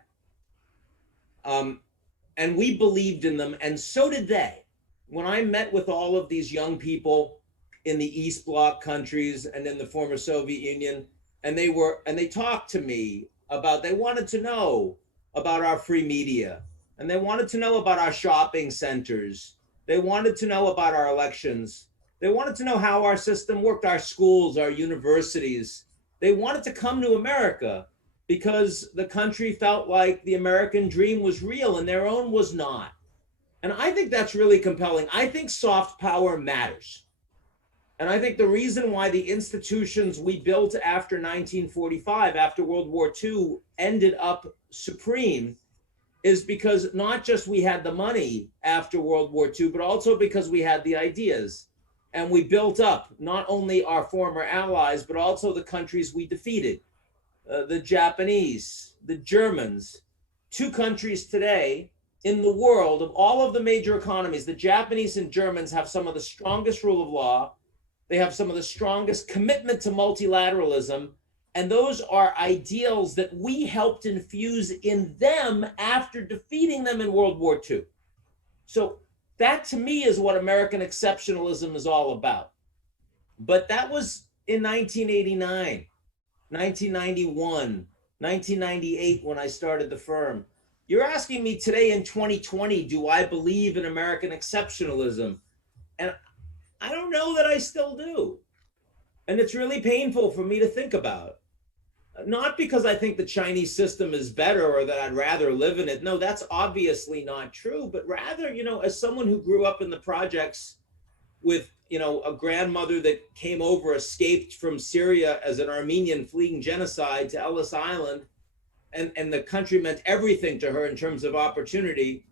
And we believed in them, and so did they. When I met with all of these young people in the East Bloc countries and in the former Soviet Union, and they talked to me about, they wanted to know about our free media, and they wanted to know about our shopping centers. They wanted to know about our elections. They wanted to know how our system worked, our schools, our universities. They wanted to come to America because the country felt like the American dream was real and their own was not. And I think that's really compelling. I think soft power matters. And I think the reason why the institutions we built after 1945, after World War II, ended up supreme is because not just we had the money after World War II, but also because we had the ideas. And we built up not only our former allies, but also the countries we defeated. The Japanese, the Germans, 2 countries today in the world of all of the major economies. The Japanese and Germans have some of the strongest rule of law. They have some of the strongest commitment to multilateralism, And those are ideals that we helped infuse in them after defeating them in World War II. So that to me is what American exceptionalism is all about. But that was in 1989, 1991, 1998 when I started the firm. You're asking me today in 2020, do I believe in American exceptionalism? And I don't know that I still do. And it's really painful for me to think about. Not because I think the Chinese system is better or that I'd rather live in it. No, that's obviously not true. But rather, you know, as someone who grew up in the projects with, you know, a grandmother that came over, escaped from Syria as an Armenian fleeing genocide to Ellis Island, and the country meant everything to her in terms of opportunity.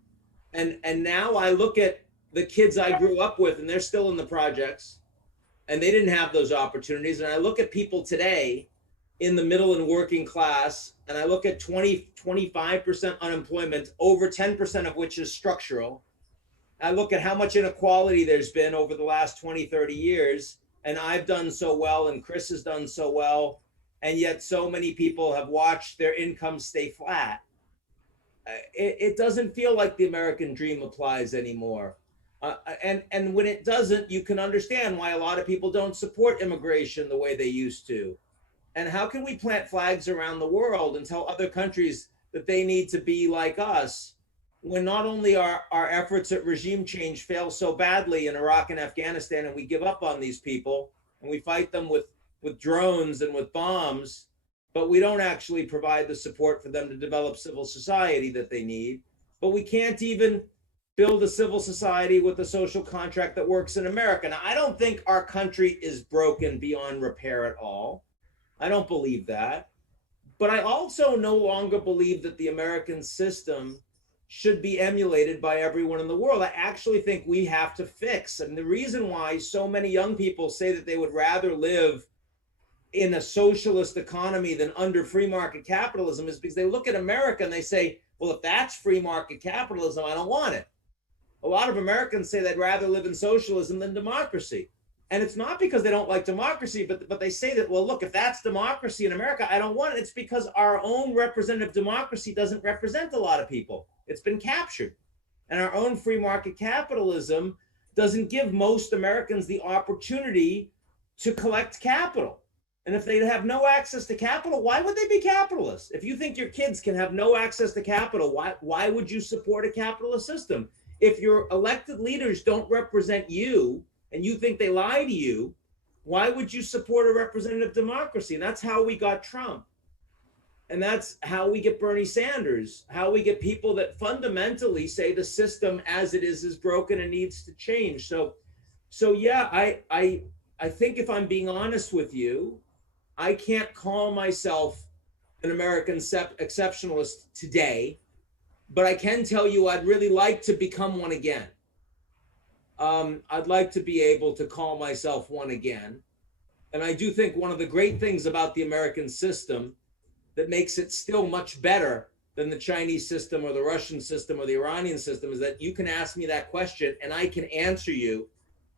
And now I look at the kids I grew up with, and they're still in the projects, and they didn't have those opportunities. And I look at people today in the middle and working class, and I look at 25% unemployment, over 10% of which is structural. I look at how much inequality there's been over the last 20, 30 years, and I've done so well, and Chris has done so well, and yet so many people have watched their income stay flat. It doesn't feel like the American dream applies anymore. And when it doesn't, you can understand why a lot of people don't support immigration the way they used to. And how can we plant flags around the world and tell other countries that they need to be like us, when not only our efforts at regime change fail so badly in Iraq and Afghanistan, and we give up on these people, and we fight them with drones and with bombs, but we don't actually provide the support for them to develop civil society that they need. But we can't even build a civil society with a social contract that works in America. Now, I don't think our country is broken beyond repair at all. I don't believe that. But I also no longer believe that the American system should be emulated by everyone in the world. I actually think we have to fix. And the reason why so many young people say that they would rather live in a socialist economy than under free market capitalism is because they look at America and they say, well, if that's free market capitalism, I don't want it. A lot of Americans say they'd rather live in socialism than democracy. And it's not because they don't like democracy, but they say that, well, look, if that's democracy in America, I don't want it. It's because our own representative democracy doesn't represent a lot of people. It's been captured. And our own free market capitalism doesn't give most Americans the opportunity to collect capital. And if they have no access to capital, why would they be capitalists? If you think your kids can have no access to capital, why would you support a capitalist system? If your elected leaders don't represent you and you think they lie to you, why would you support a representative democracy? And that's how we got Trump. And that's how we get Bernie Sanders, how we get people that fundamentally say the system as it is broken and needs to change. So yeah, I think if I'm being honest with you, I can't call myself an American exceptionalist today, but I can tell you I'd really like to become one again. I'd like to be able to call myself one again. And I do think one of the great things about the American system that makes it still much better than the Chinese system or the Russian system or the Iranian system is that you can ask me that question and I can answer you,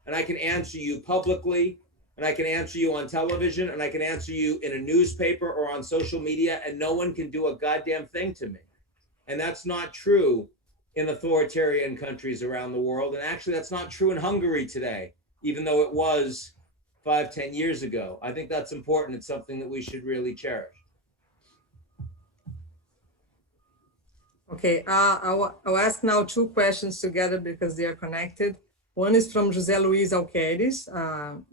and I can answer you publicly, and I can answer you on television, and I can answer you in a newspaper or on social media, and no one can do a goddamn thing to me. And that's not true in authoritarian countries around the world. And actually, that's not true in Hungary today, even though it was 5-10 years ago. I think that's important. It's something that we should really cherish. Okay, I'll ask now two questions together because they are connected. One is from José Luis Alqueires.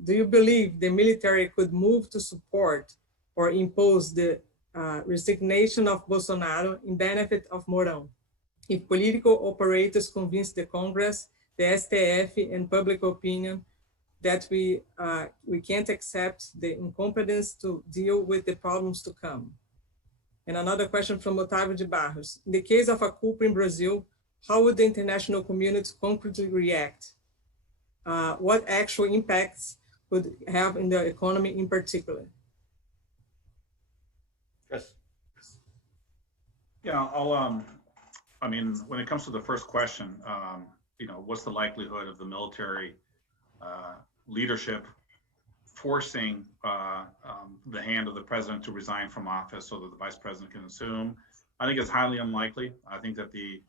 Do you believe the military could move to support or impose the resignation of Bolsonaro in benefit of Mourão if political operators convince the Congress, the STF, and public opinion that we can't accept the incompetence to deal with the problems to come? And another question from Otávio de Barros. In the case of a coup in Brazil, how would the international community concretely react? What actual impacts would have in the economy in particular? Chris. Yeah, I mean, when it comes to the first question, what's the likelihood of the military leadership forcing the hand of the president to resign from office so that the vice president can assume. I think it's highly unlikely. I think that the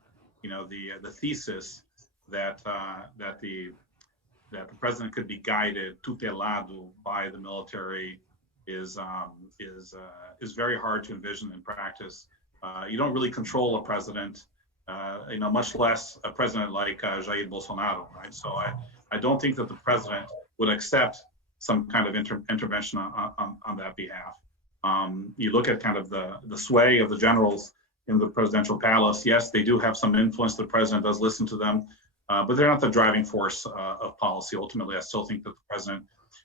thesis that the president could be guided, tutelado, by the military is very hard to envision in practice. You don't really control a president, much less a president like Jair Bolsonaro, right? So I don't think that the president would accept some kind of intervention on that behalf. You look at kind of the sway of the generals in the presidential palace. Yes, they do have some influence. The president does listen to them, but they're not the driving force of policy. Ultimately, I still think that the president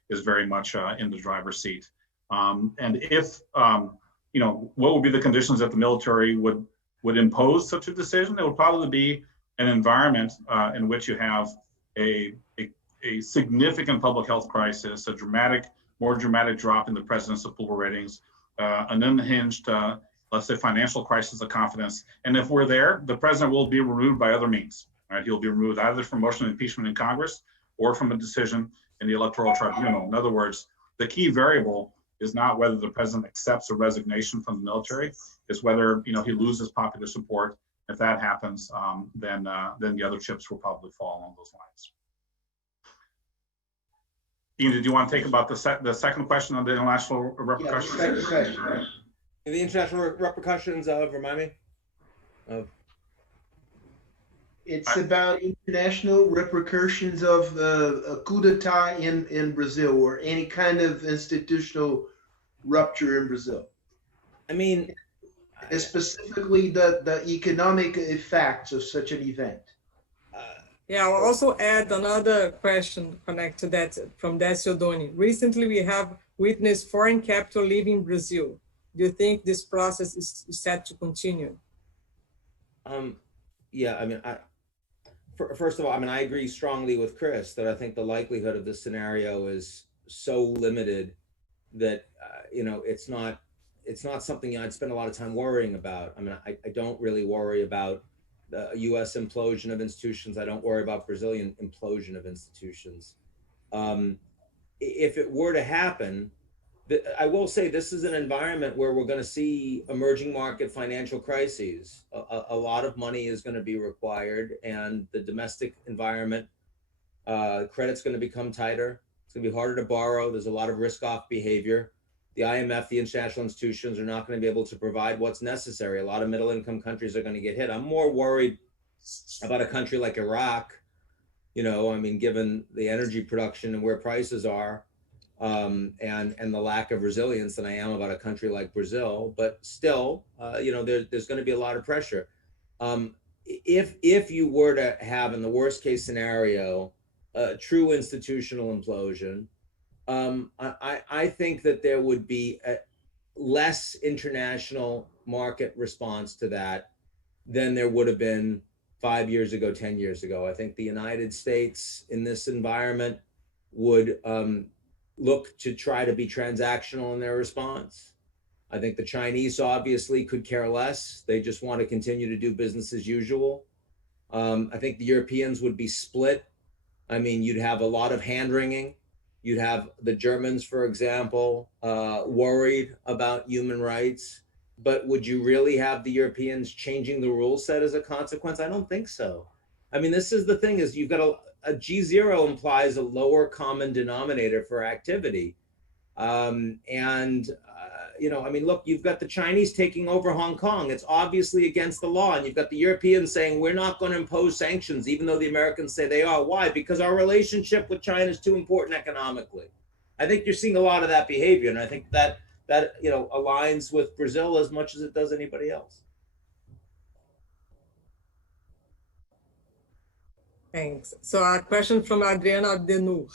is very much in the driver's seat. And if, what would be the conditions that the military would impose such a decision? It would probably be an environment in which you have a significant public health crisis, a more dramatic drop in the president's approval ratings, an unhinged, let's say, financial crisis of confidence. And if we're there, the president will be removed by other means, right? He'll be removed either from motion of impeachment in Congress or from a decision in the electoral tribunal. In other words, the key variable is not whether the president accepts a resignation from the military, it's whether he loses popular support. If that happens, then the other chips will probably fall along those lines. Ian, did you want to take about the second question on the international repercussions? Yeah, the second question, right? The international repercussions of, remind me? Of. It's about international repercussions of a coup d'etat in Brazil or any kind of institutional rupture in Brazil. I mean, and specifically the economic effects of such an event. Yeah, I'll also add another question connected to that from Décio Doni. Recently, we have witnessed foreign capital leaving Brazil. Do you think this process is set to continue? Yeah, I mean, first of all, I mean, I agree strongly with Chris that I think the likelihood of this scenario is so limited that, it's not something I'd spend a lot of time worrying about. I mean, I don't really worry about the U.S. implosion of institutions. I don't worry about Brazilian implosion of institutions. If it were to happen, I will say this is an environment where we're going to see emerging market financial crises. A lot of money is going to be required, and the domestic environment, credit's going to become tighter. It's going to be harder to borrow. There's a lot of risk-off behavior. The IMF, the international institutions are not going to be able to provide what's necessary. A lot of middle-income countries are going to get hit. I'm more worried about a country like Iraq, I mean, given the energy production and where prices are, and the lack of resilience than I am about a country like Brazil. But still, there's going to be a lot of pressure. If you were to have, in the worst case scenario, a true institutional implosion, I think that there would be a less international market response to that than there would have been 5 years ago, 10 years ago. I think the United States in this environment would look to try to be transactional in their response. I think the Chinese obviously could care less. They just want to continue to do business as usual. I think the Europeans would be split. I mean, you'd have a lot of hand-wringing. You'd have the Germans, for example, worried about human rights. But would you really have the Europeans changing the rule set as a consequence? I don't think so. I mean, this is the thing, is you've got a G0 implies a lower common denominator for activity. I mean, look, you've got the Chinese taking over Hong Kong. It's obviously against the law. And you've got the Europeans saying, we're not going to impose sanctions, even though the Americans say they are. Why? Because our relationship with China is too important economically. I think you're seeing a lot of that behavior. And I think that aligns with Brazil as much as it does anybody else. Thanks. So a question from Adriana Denur.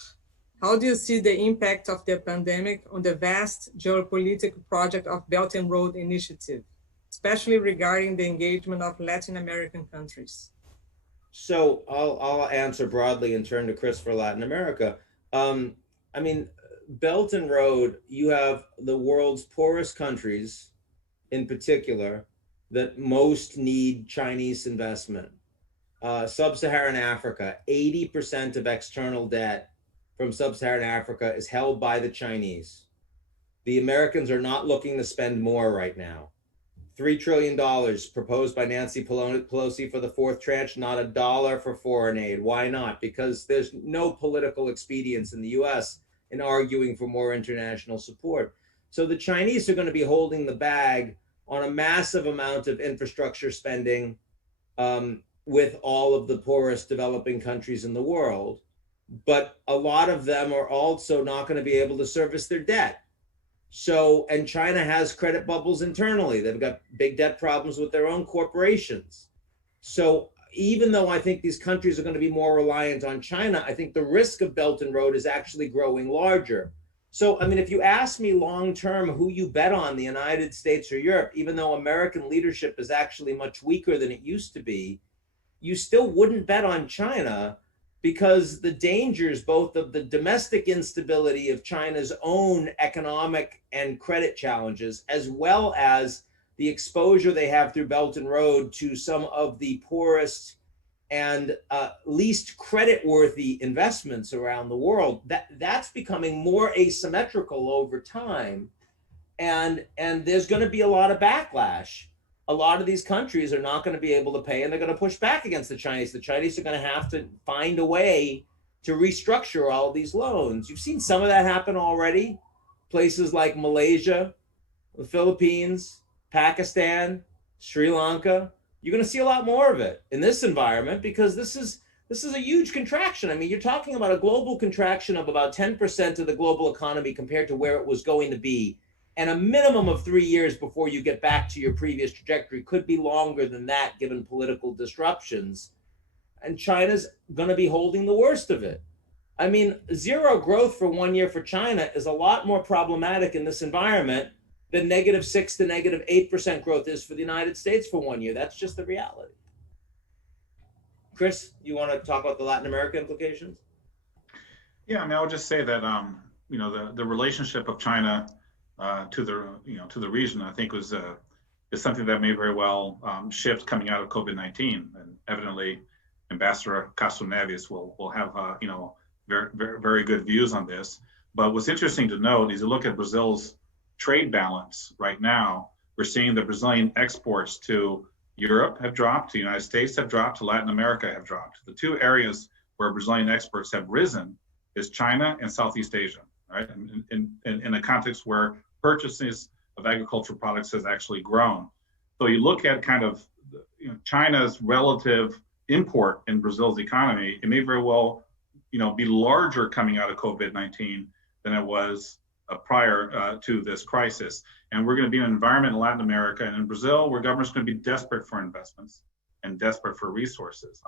How do you see the impact of the pandemic on the vast geopolitical project of Belt and Road Initiative, especially regarding the engagement of Latin American countries? So I'll answer broadly and turn to Chris for Latin America. I mean, Belt and Road, you have the world's poorest countries in particular that most need Chinese investment. Sub-Saharan Africa, 80% of external debt from sub-Saharan Africa is held by the Chinese. The Americans are not looking to spend more right now. $3 trillion proposed by Nancy Pelosi for the fourth tranche, not a dollar for foreign aid. Why not? Because there's no political expedience in the US in arguing for more international support. So the Chinese are going to be holding the bag on a massive amount of infrastructure spending with all of the poorest developing countries in the world. But a lot of them are also not going to be able to service their debt. So, and China has credit bubbles internally. They've got big debt problems with their own corporations. So even though I think these countries are going to be more reliant on China, I think the risk of Belt and Road is actually growing larger. So, I mean, if you ask me long-term who you bet on, the United States or Europe, even though American leadership is actually much weaker than it used to be, you still wouldn't bet on China, because the dangers, both of the domestic instability of China's own economic and credit challenges, as well as the exposure they have through Belt and Road to some of the poorest and least credit-worthy investments around the world, that's becoming more asymmetrical over time. And there's going to be a lot of backlash. A lot of these countries are not going to be able to pay, and they're going to push back against the Chinese. The Chinese are going to have to find a way to restructure all of these loans. You've seen some of that happen already. Places like Malaysia, the Philippines, Pakistan, Sri Lanka. You're going to see a lot more of it in this environment, because this is a huge contraction. I mean, you're talking about a global contraction of about 10% of the global economy compared to where it was going to be. And a minimum of 3 years before you get back to your previous trajectory, could be longer than that given political disruptions. And China's going to be holding the worst of it. I mean, zero growth for 1 year for China is a lot more problematic in this environment than -6 to -8% growth is for the United States for 1 year. That's just the reality. Chris, you want to talk about the Latin America implications? Yeah, I mean, I would just say that you know, the relationship of China to the region, I think is something that may very well shift coming out of COVID-19, and evidently Ambassador Castro Neves will have you know, very good views on this. But what's interesting to note is you look at Brazil's trade balance right now. We're seeing the Brazilian exports to Europe have dropped, to the United States have dropped, to Latin America have dropped. The two areas where Brazilian exports have risen is China and Southeast Asia, right? In a context where purchases of agricultural products has actually grown. So you look at kind of, you know, China's relative import in Brazil's economy, it may very well, you know, be larger coming out of COVID-19 than it was prior to this crisis. And we're going to be in an environment in Latin America and in Brazil where government's going to be desperate for investments and desperate for resources.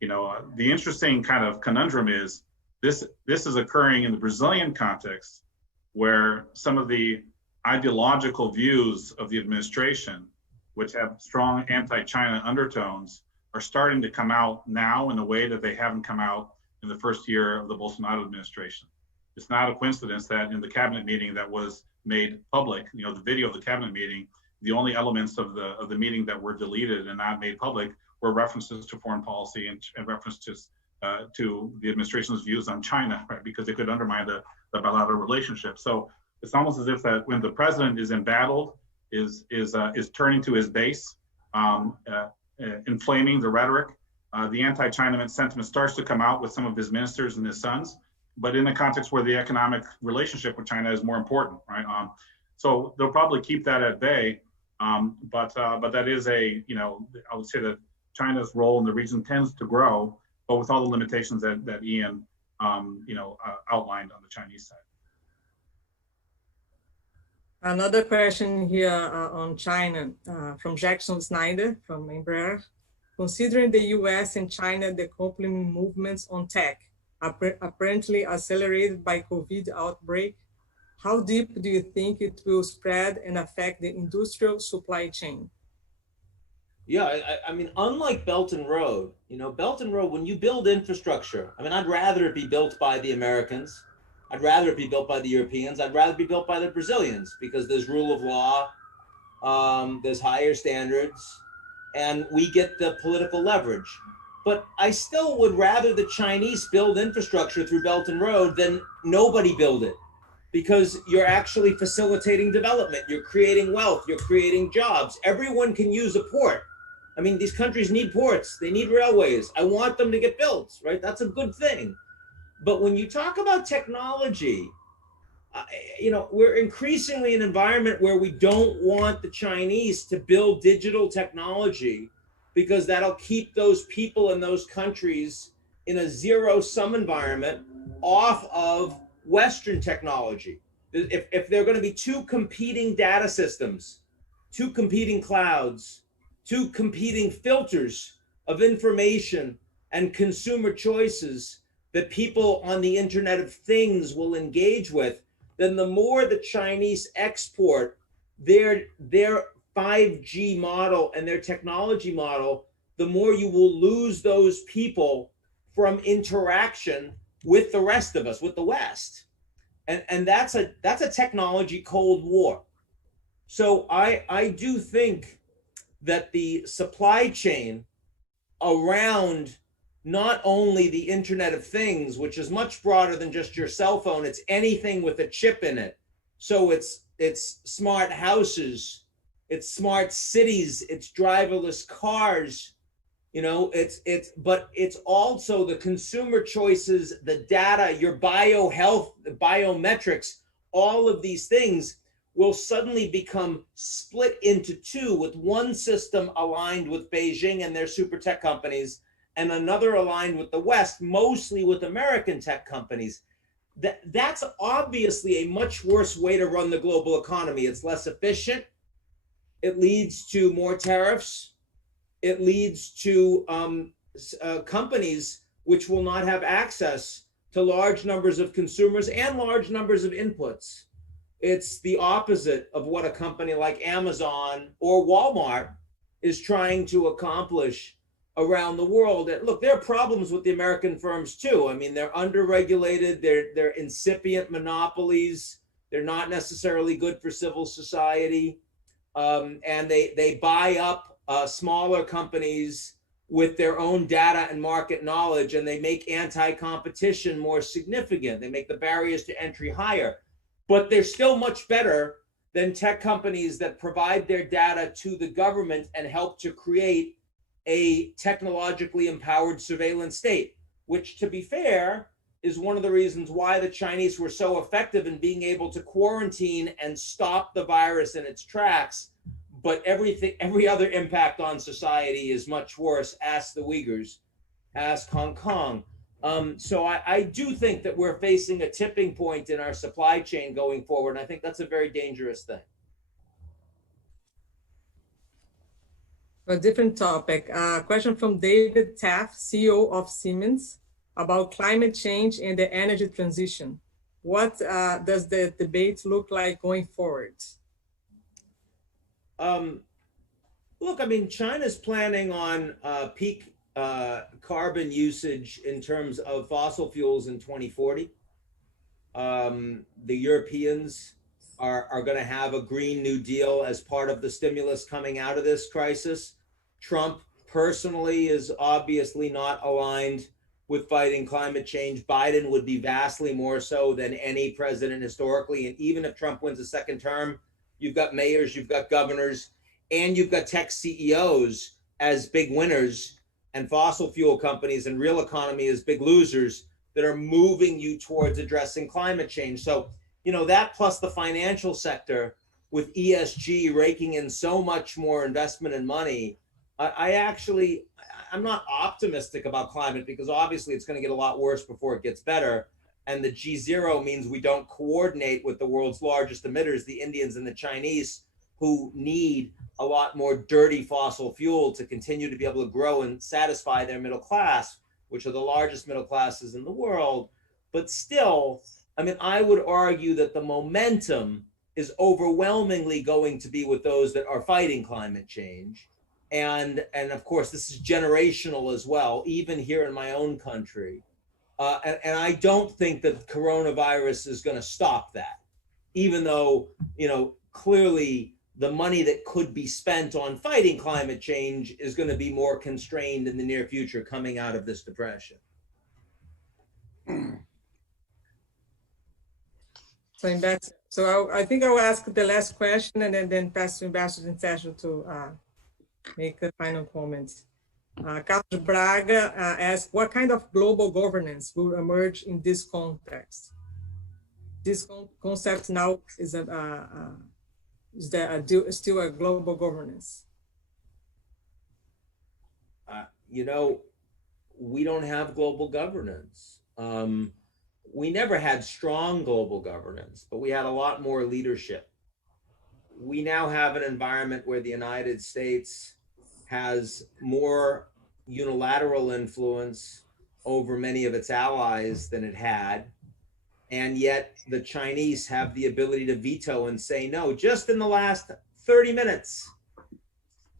You know, the interesting kind of conundrum is this is occurring in the Brazilian context, where some of the ideological views of the administration, which have strong anti-China undertones, are starting to come out now in a way that they haven't come out in the first year of the Bolsonaro administration. It's not a coincidence that in the cabinet meeting that was made public, you know, the video of the cabinet meeting, the only elements of the meeting that were deleted and not made public were references to foreign policy and references to the administration's views on China, right? Because it could undermine the bilateral relationship. So it's almost as if that when the president is embattled, is turning to his base, inflaming the rhetoric, the anti-China sentiment starts to come out with some of his ministers and his sons, but in a context where the economic relationship with China is more important, right? So they'll probably keep that at bay, but that is a, you know, I would say that China's role in the region tends to grow, but with all the limitations that Ian, you know, outlined on the Chinese side. Another question here on China from Jackson Snyder from Empresarial. Considering the US and China decoupling movements on tech, apparently accelerated by COVID outbreak, how deep do you think it will spread and affect the industrial supply chain? Yeah, I mean, unlike Belt and Road, you know, Belt and Road, when you build infrastructure, I mean, I'd rather it be built by the Americans. I'd rather it be built by the Europeans. I'd rather it be built by the Brazilians, because there's rule of law, there's higher standards, and we get the political leverage. But I still would rather the Chinese build infrastructure through Belt and Road than nobody build it, because you're actually facilitating development. You're creating wealth. You're creating jobs. Everyone can use a port. I mean, these countries need ports. They need railways. I want them to get built, right? That's a good thing. But when you talk about technology, we're increasingly in an environment where we don't want the Chinese to build digital technology, because that'll keep those people in those countries in a zero-sum environment off of Western technology. If there are going to be two competing data systems, two competing clouds, two competing filters of information and consumer choices that people on the Internet of Things will engage with, then the more the Chinese export their 5G model and their technology model, the more you will lose those people from interaction with the rest of us, with the West. And that's a technology Cold War. So I do think that the supply chain around not only the Internet of Things, which is much broader than just your cell phone, it's anything with a chip in it. So it's smart houses, it's smart cities, it's driverless cars, but it's also the consumer choices, the data, your biohealth, the biometrics, all of these things will suddenly become split into two, with one system aligned with Beijing and their super tech companies, and another aligned with the West, mostly with American tech companies. That's obviously a much worse way to run the global economy. It's less efficient. It leads to more tariffs. It leads to companies which will not have access to large numbers of consumers and large numbers of inputs. It's the opposite of what a company like Amazon or Walmart is trying to accomplish around the world. And look, there are problems with the American firms too. I mean, they're underregulated, they're incipient monopolies, they're not necessarily good for civil society, and they buy up smaller companies with their own data and market knowledge, and they make anti-competition more significant. They make the barriers to entry higher. But they're still much better than tech companies that provide their data to the government and help to create a technologically empowered surveillance state, which, to be fair, is one of the reasons why the Chinese were so effective in being able to quarantine and stop the virus in its tracks. But every other impact on society is much worse. Ask the Uyghurs, ask Hong Kong. So I do think that we're facing a tipping point in our supply chain going forward. And I think that's a very dangerous thing. A different topic. Question from David Taft, CEO of Siemens, about climate change and the energy transition. What does the debate look like going forward? Look, I mean, China's planning on peak carbon usage in terms of fossil fuels in 2040. The Europeans are going to have a Green New Deal as part of the stimulus coming out of this crisis. Trump personally is obviously not aligned with fighting climate change. Biden would be vastly more so than any president historically. And even if Trump wins a second term, you've got mayors, you've got governors, and you've got tech CEOs as big winners, and fossil fuel companies and real economy as big losers that are moving you towards addressing climate change. So, that plus the financial sector with ESG raking in so much more investment and money, I'm not optimistic about climate, because obviously it's going to get a lot worse before it gets better. And the GZERO means we don't coordinate with the world's largest emitters, the Indians and the Chinese, who need a lot more dirty fossil fuel to continue to be able to grow and satisfy their middle class, which are the largest middle classes in the world. But still, I mean, I would argue that the momentum is overwhelmingly going to be with those that are fighting climate change. And of course, this is generational as well, even here in my own country. And I don't think that coronavirus is going to stop that, even though, clearly the money that could be spent on fighting climate change is going to be more constrained in the near future coming out of this depression. So, I think I will ask the last question and then pass to Ambassador Sergio to make a final comments. Carlos Braga asked, what kind of global governance will emerge in this context? This concept now is still a global governance? You know, we don't have global governance. We never had strong global governance, but we had a lot more leadership. We now have an environment where the United States has more unilateral influence over many of its allies than it had. And yet the Chinese have the ability to veto and say no. Just in the last 30 minutes,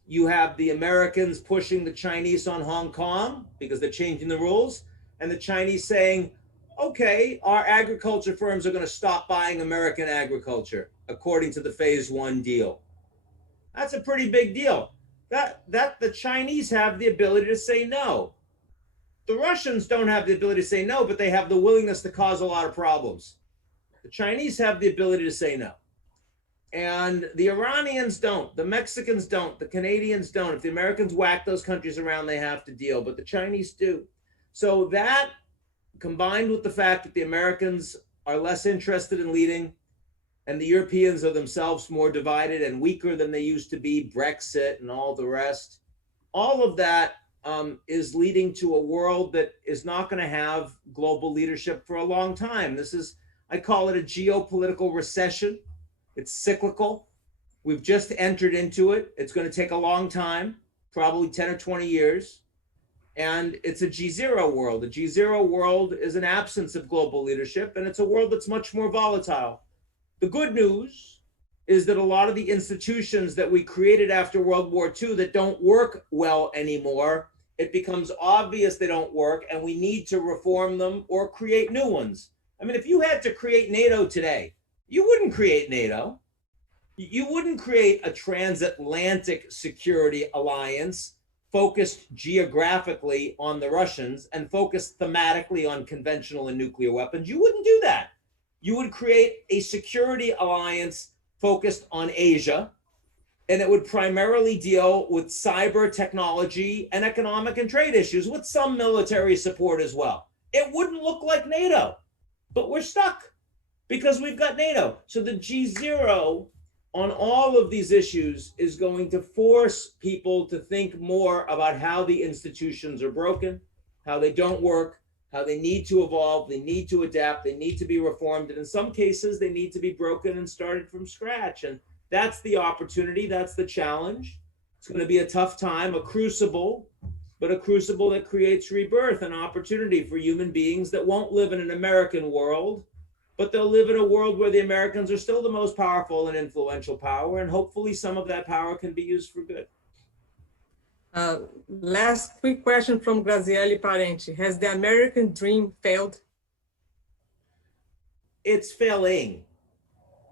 you have the Americans pushing the Chinese on Hong Kong because they're changing the rules, and the Chinese saying, okay, our agriculture firms are going to stop buying American agriculture according to the phase 1 deal. That's a pretty big deal. That the Chinese have the ability to say no. The Russians don't have the ability to say no, but they have the willingness to cause a lot of problems. The Chinese have the ability to say no. And the Iranians don't, the Mexicans don't, the Canadians don't. If the Americans whack those countries around, they have to deal, but the Chinese do. So that, combined with the fact that the Americans are less interested in leading and the Europeans are themselves more divided and weaker than they used to be, Brexit and all the rest, all of that is leading to a world that is not going to have global leadership for a long time. This is, I call it a geopolitical recession. It's cyclical. We've just entered into it. It's going to take a long time, probably 10 or 20 years. And it's a GZERO world. A GZERO world is an absence of global leadership, and it's a world that's much more volatile. The good news is that a lot of the institutions that we created after World War II that don't work well anymore, it becomes obvious they don't work, and we need to reform them or create new ones. I mean, if you had to create NATO today, you wouldn't create NATO. You wouldn't create a transatlantic security alliance focused geographically on the Russians and focused thematically on conventional and nuclear weapons. You wouldn't do that. You would create a security alliance focused on Asia, and it would primarily deal with cyber technology and economic and trade issues with some military support as well. It wouldn't look like NATO, but we're stuck because we've got NATO. So the GZERO on all of these issues is going to force people to think more about how the institutions are broken, how they don't work, how they need to evolve, they need to adapt, they need to be reformed, and in some cases, they need to be broken and started from scratch. And that's the opportunity, that's the challenge. It's going to be a tough time, a crucible, but a crucible that creates rebirth, an opportunity for human beings that won't live in an American world, but they'll live in a world where the Americans are still the most powerful and influential power, and hopefully some of that power can be used for good. Last quick question from Graziele Parenti. Has the American dream failed? It's failing.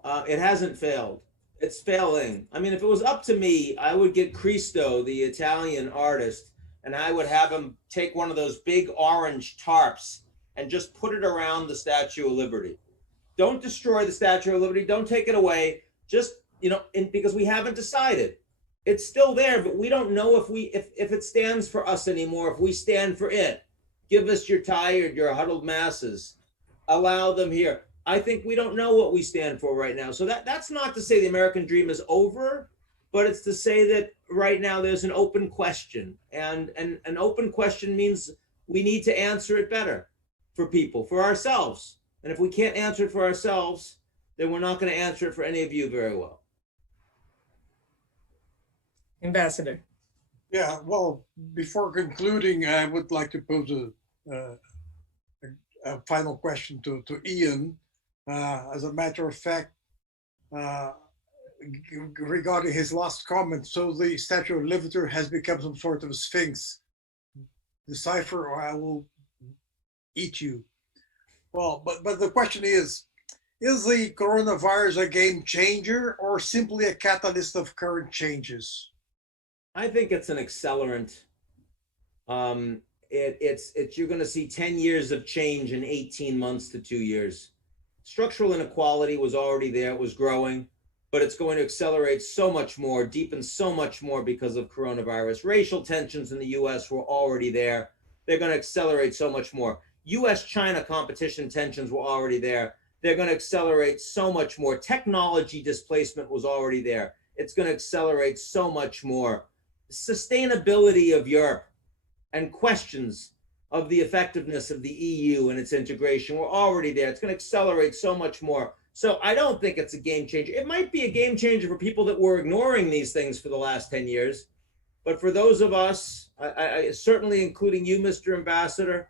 It hasn't failed. It's failing. I mean, if it was up to me, I would get Cristo, the Italian artist, and I would have him take one of those big orange tarps and just put it around the Statue of Liberty. Don't destroy the Statue of Liberty. Don't take it away. Just, because we haven't decided. It's still there, but we don't know if it stands for us anymore, if we stand for it. Give us your tired, your huddled masses. Allow them here. I think we don't know what we stand for right now. So that's not to say the American dream is over, but it's to say that right now there's an open question. And an open question means we need to answer it better for people, for ourselves. And if we can't answer it for ourselves, then we're not going to answer it for any of you very well. Ambassador. Yeah, well, before concluding, I would like to pose a final question to Ian. As a matter of fact, regarding his last comment, so the Statue of Liberty has become some sort of a sphinx. Decipher or I will eat you. Well, but the question is, Is the coronavirus a game changer or simply a catalyst of current changes? I think it's an accelerant. You're going to see 10 years of change in 18 months to 2 years. Structural inequality was already there, it was growing, but it's going to accelerate so much more, deepen so much more because of coronavirus. Racial tensions in the US were already there. They're going to accelerate so much more. US-China competition tensions were already there. They're going to accelerate so much more. Technology displacement was already there. It's going to accelerate so much more. Sustainability of Europe and questions of the effectiveness of the EU and its integration were already there. It's going to accelerate so much more. So I don't think it's a game changer. It might be a game changer for people that were ignoring these things for the last 10 years. But for those of us, I certainly including you, Mr. Ambassador,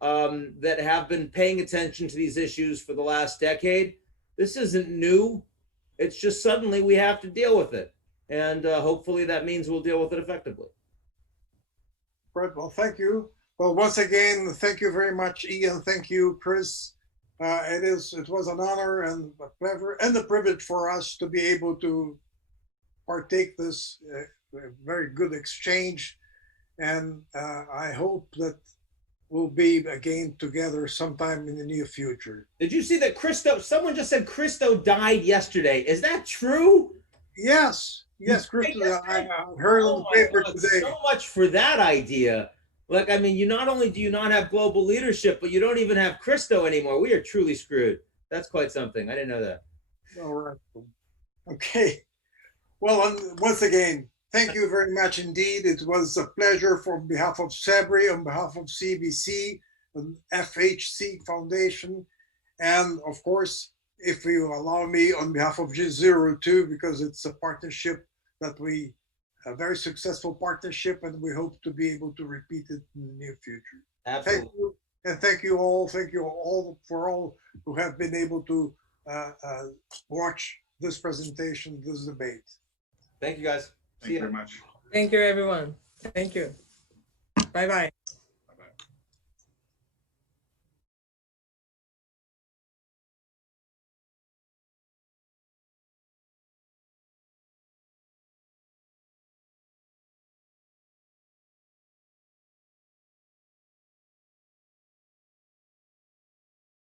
that have been paying attention to these issues for the last decade, this isn't new. It's just suddenly we have to deal with it. And hopefully that means we'll deal with it effectively. Right, well, thank you. Well, once again, thank you very much, Ian. Thank you, Chris. It was an honor and a pleasure and a privilege for us to be able to partake this very good exchange. And I hope that we'll be again together sometime in the near future. Did you see that Christo, someone just said Christo died yesterday. Is that true? Yes, yes, Christo, I heard on the paper today. So much for that idea. Like, I mean, you not only do you not have global leadership, but you don't even have Christo anymore. We are truly screwed. That's quite something. I didn't know that. All right. Okay. Well, once again, thank you very much indeed. It was a pleasure on behalf of Cebri, on behalf of CBC, and FHC Foundation, and of course, if you allow me, on behalf of GZERO too, because it's a partnership that a very successful partnership, and we hope to be able to repeat it in the near future. Absolutely. Thank you, and thank you all for all who have been able to watch this presentation, this debate. Thank you, guys. Thank you very much. Thank you, everyone. Thank you. Bye-bye.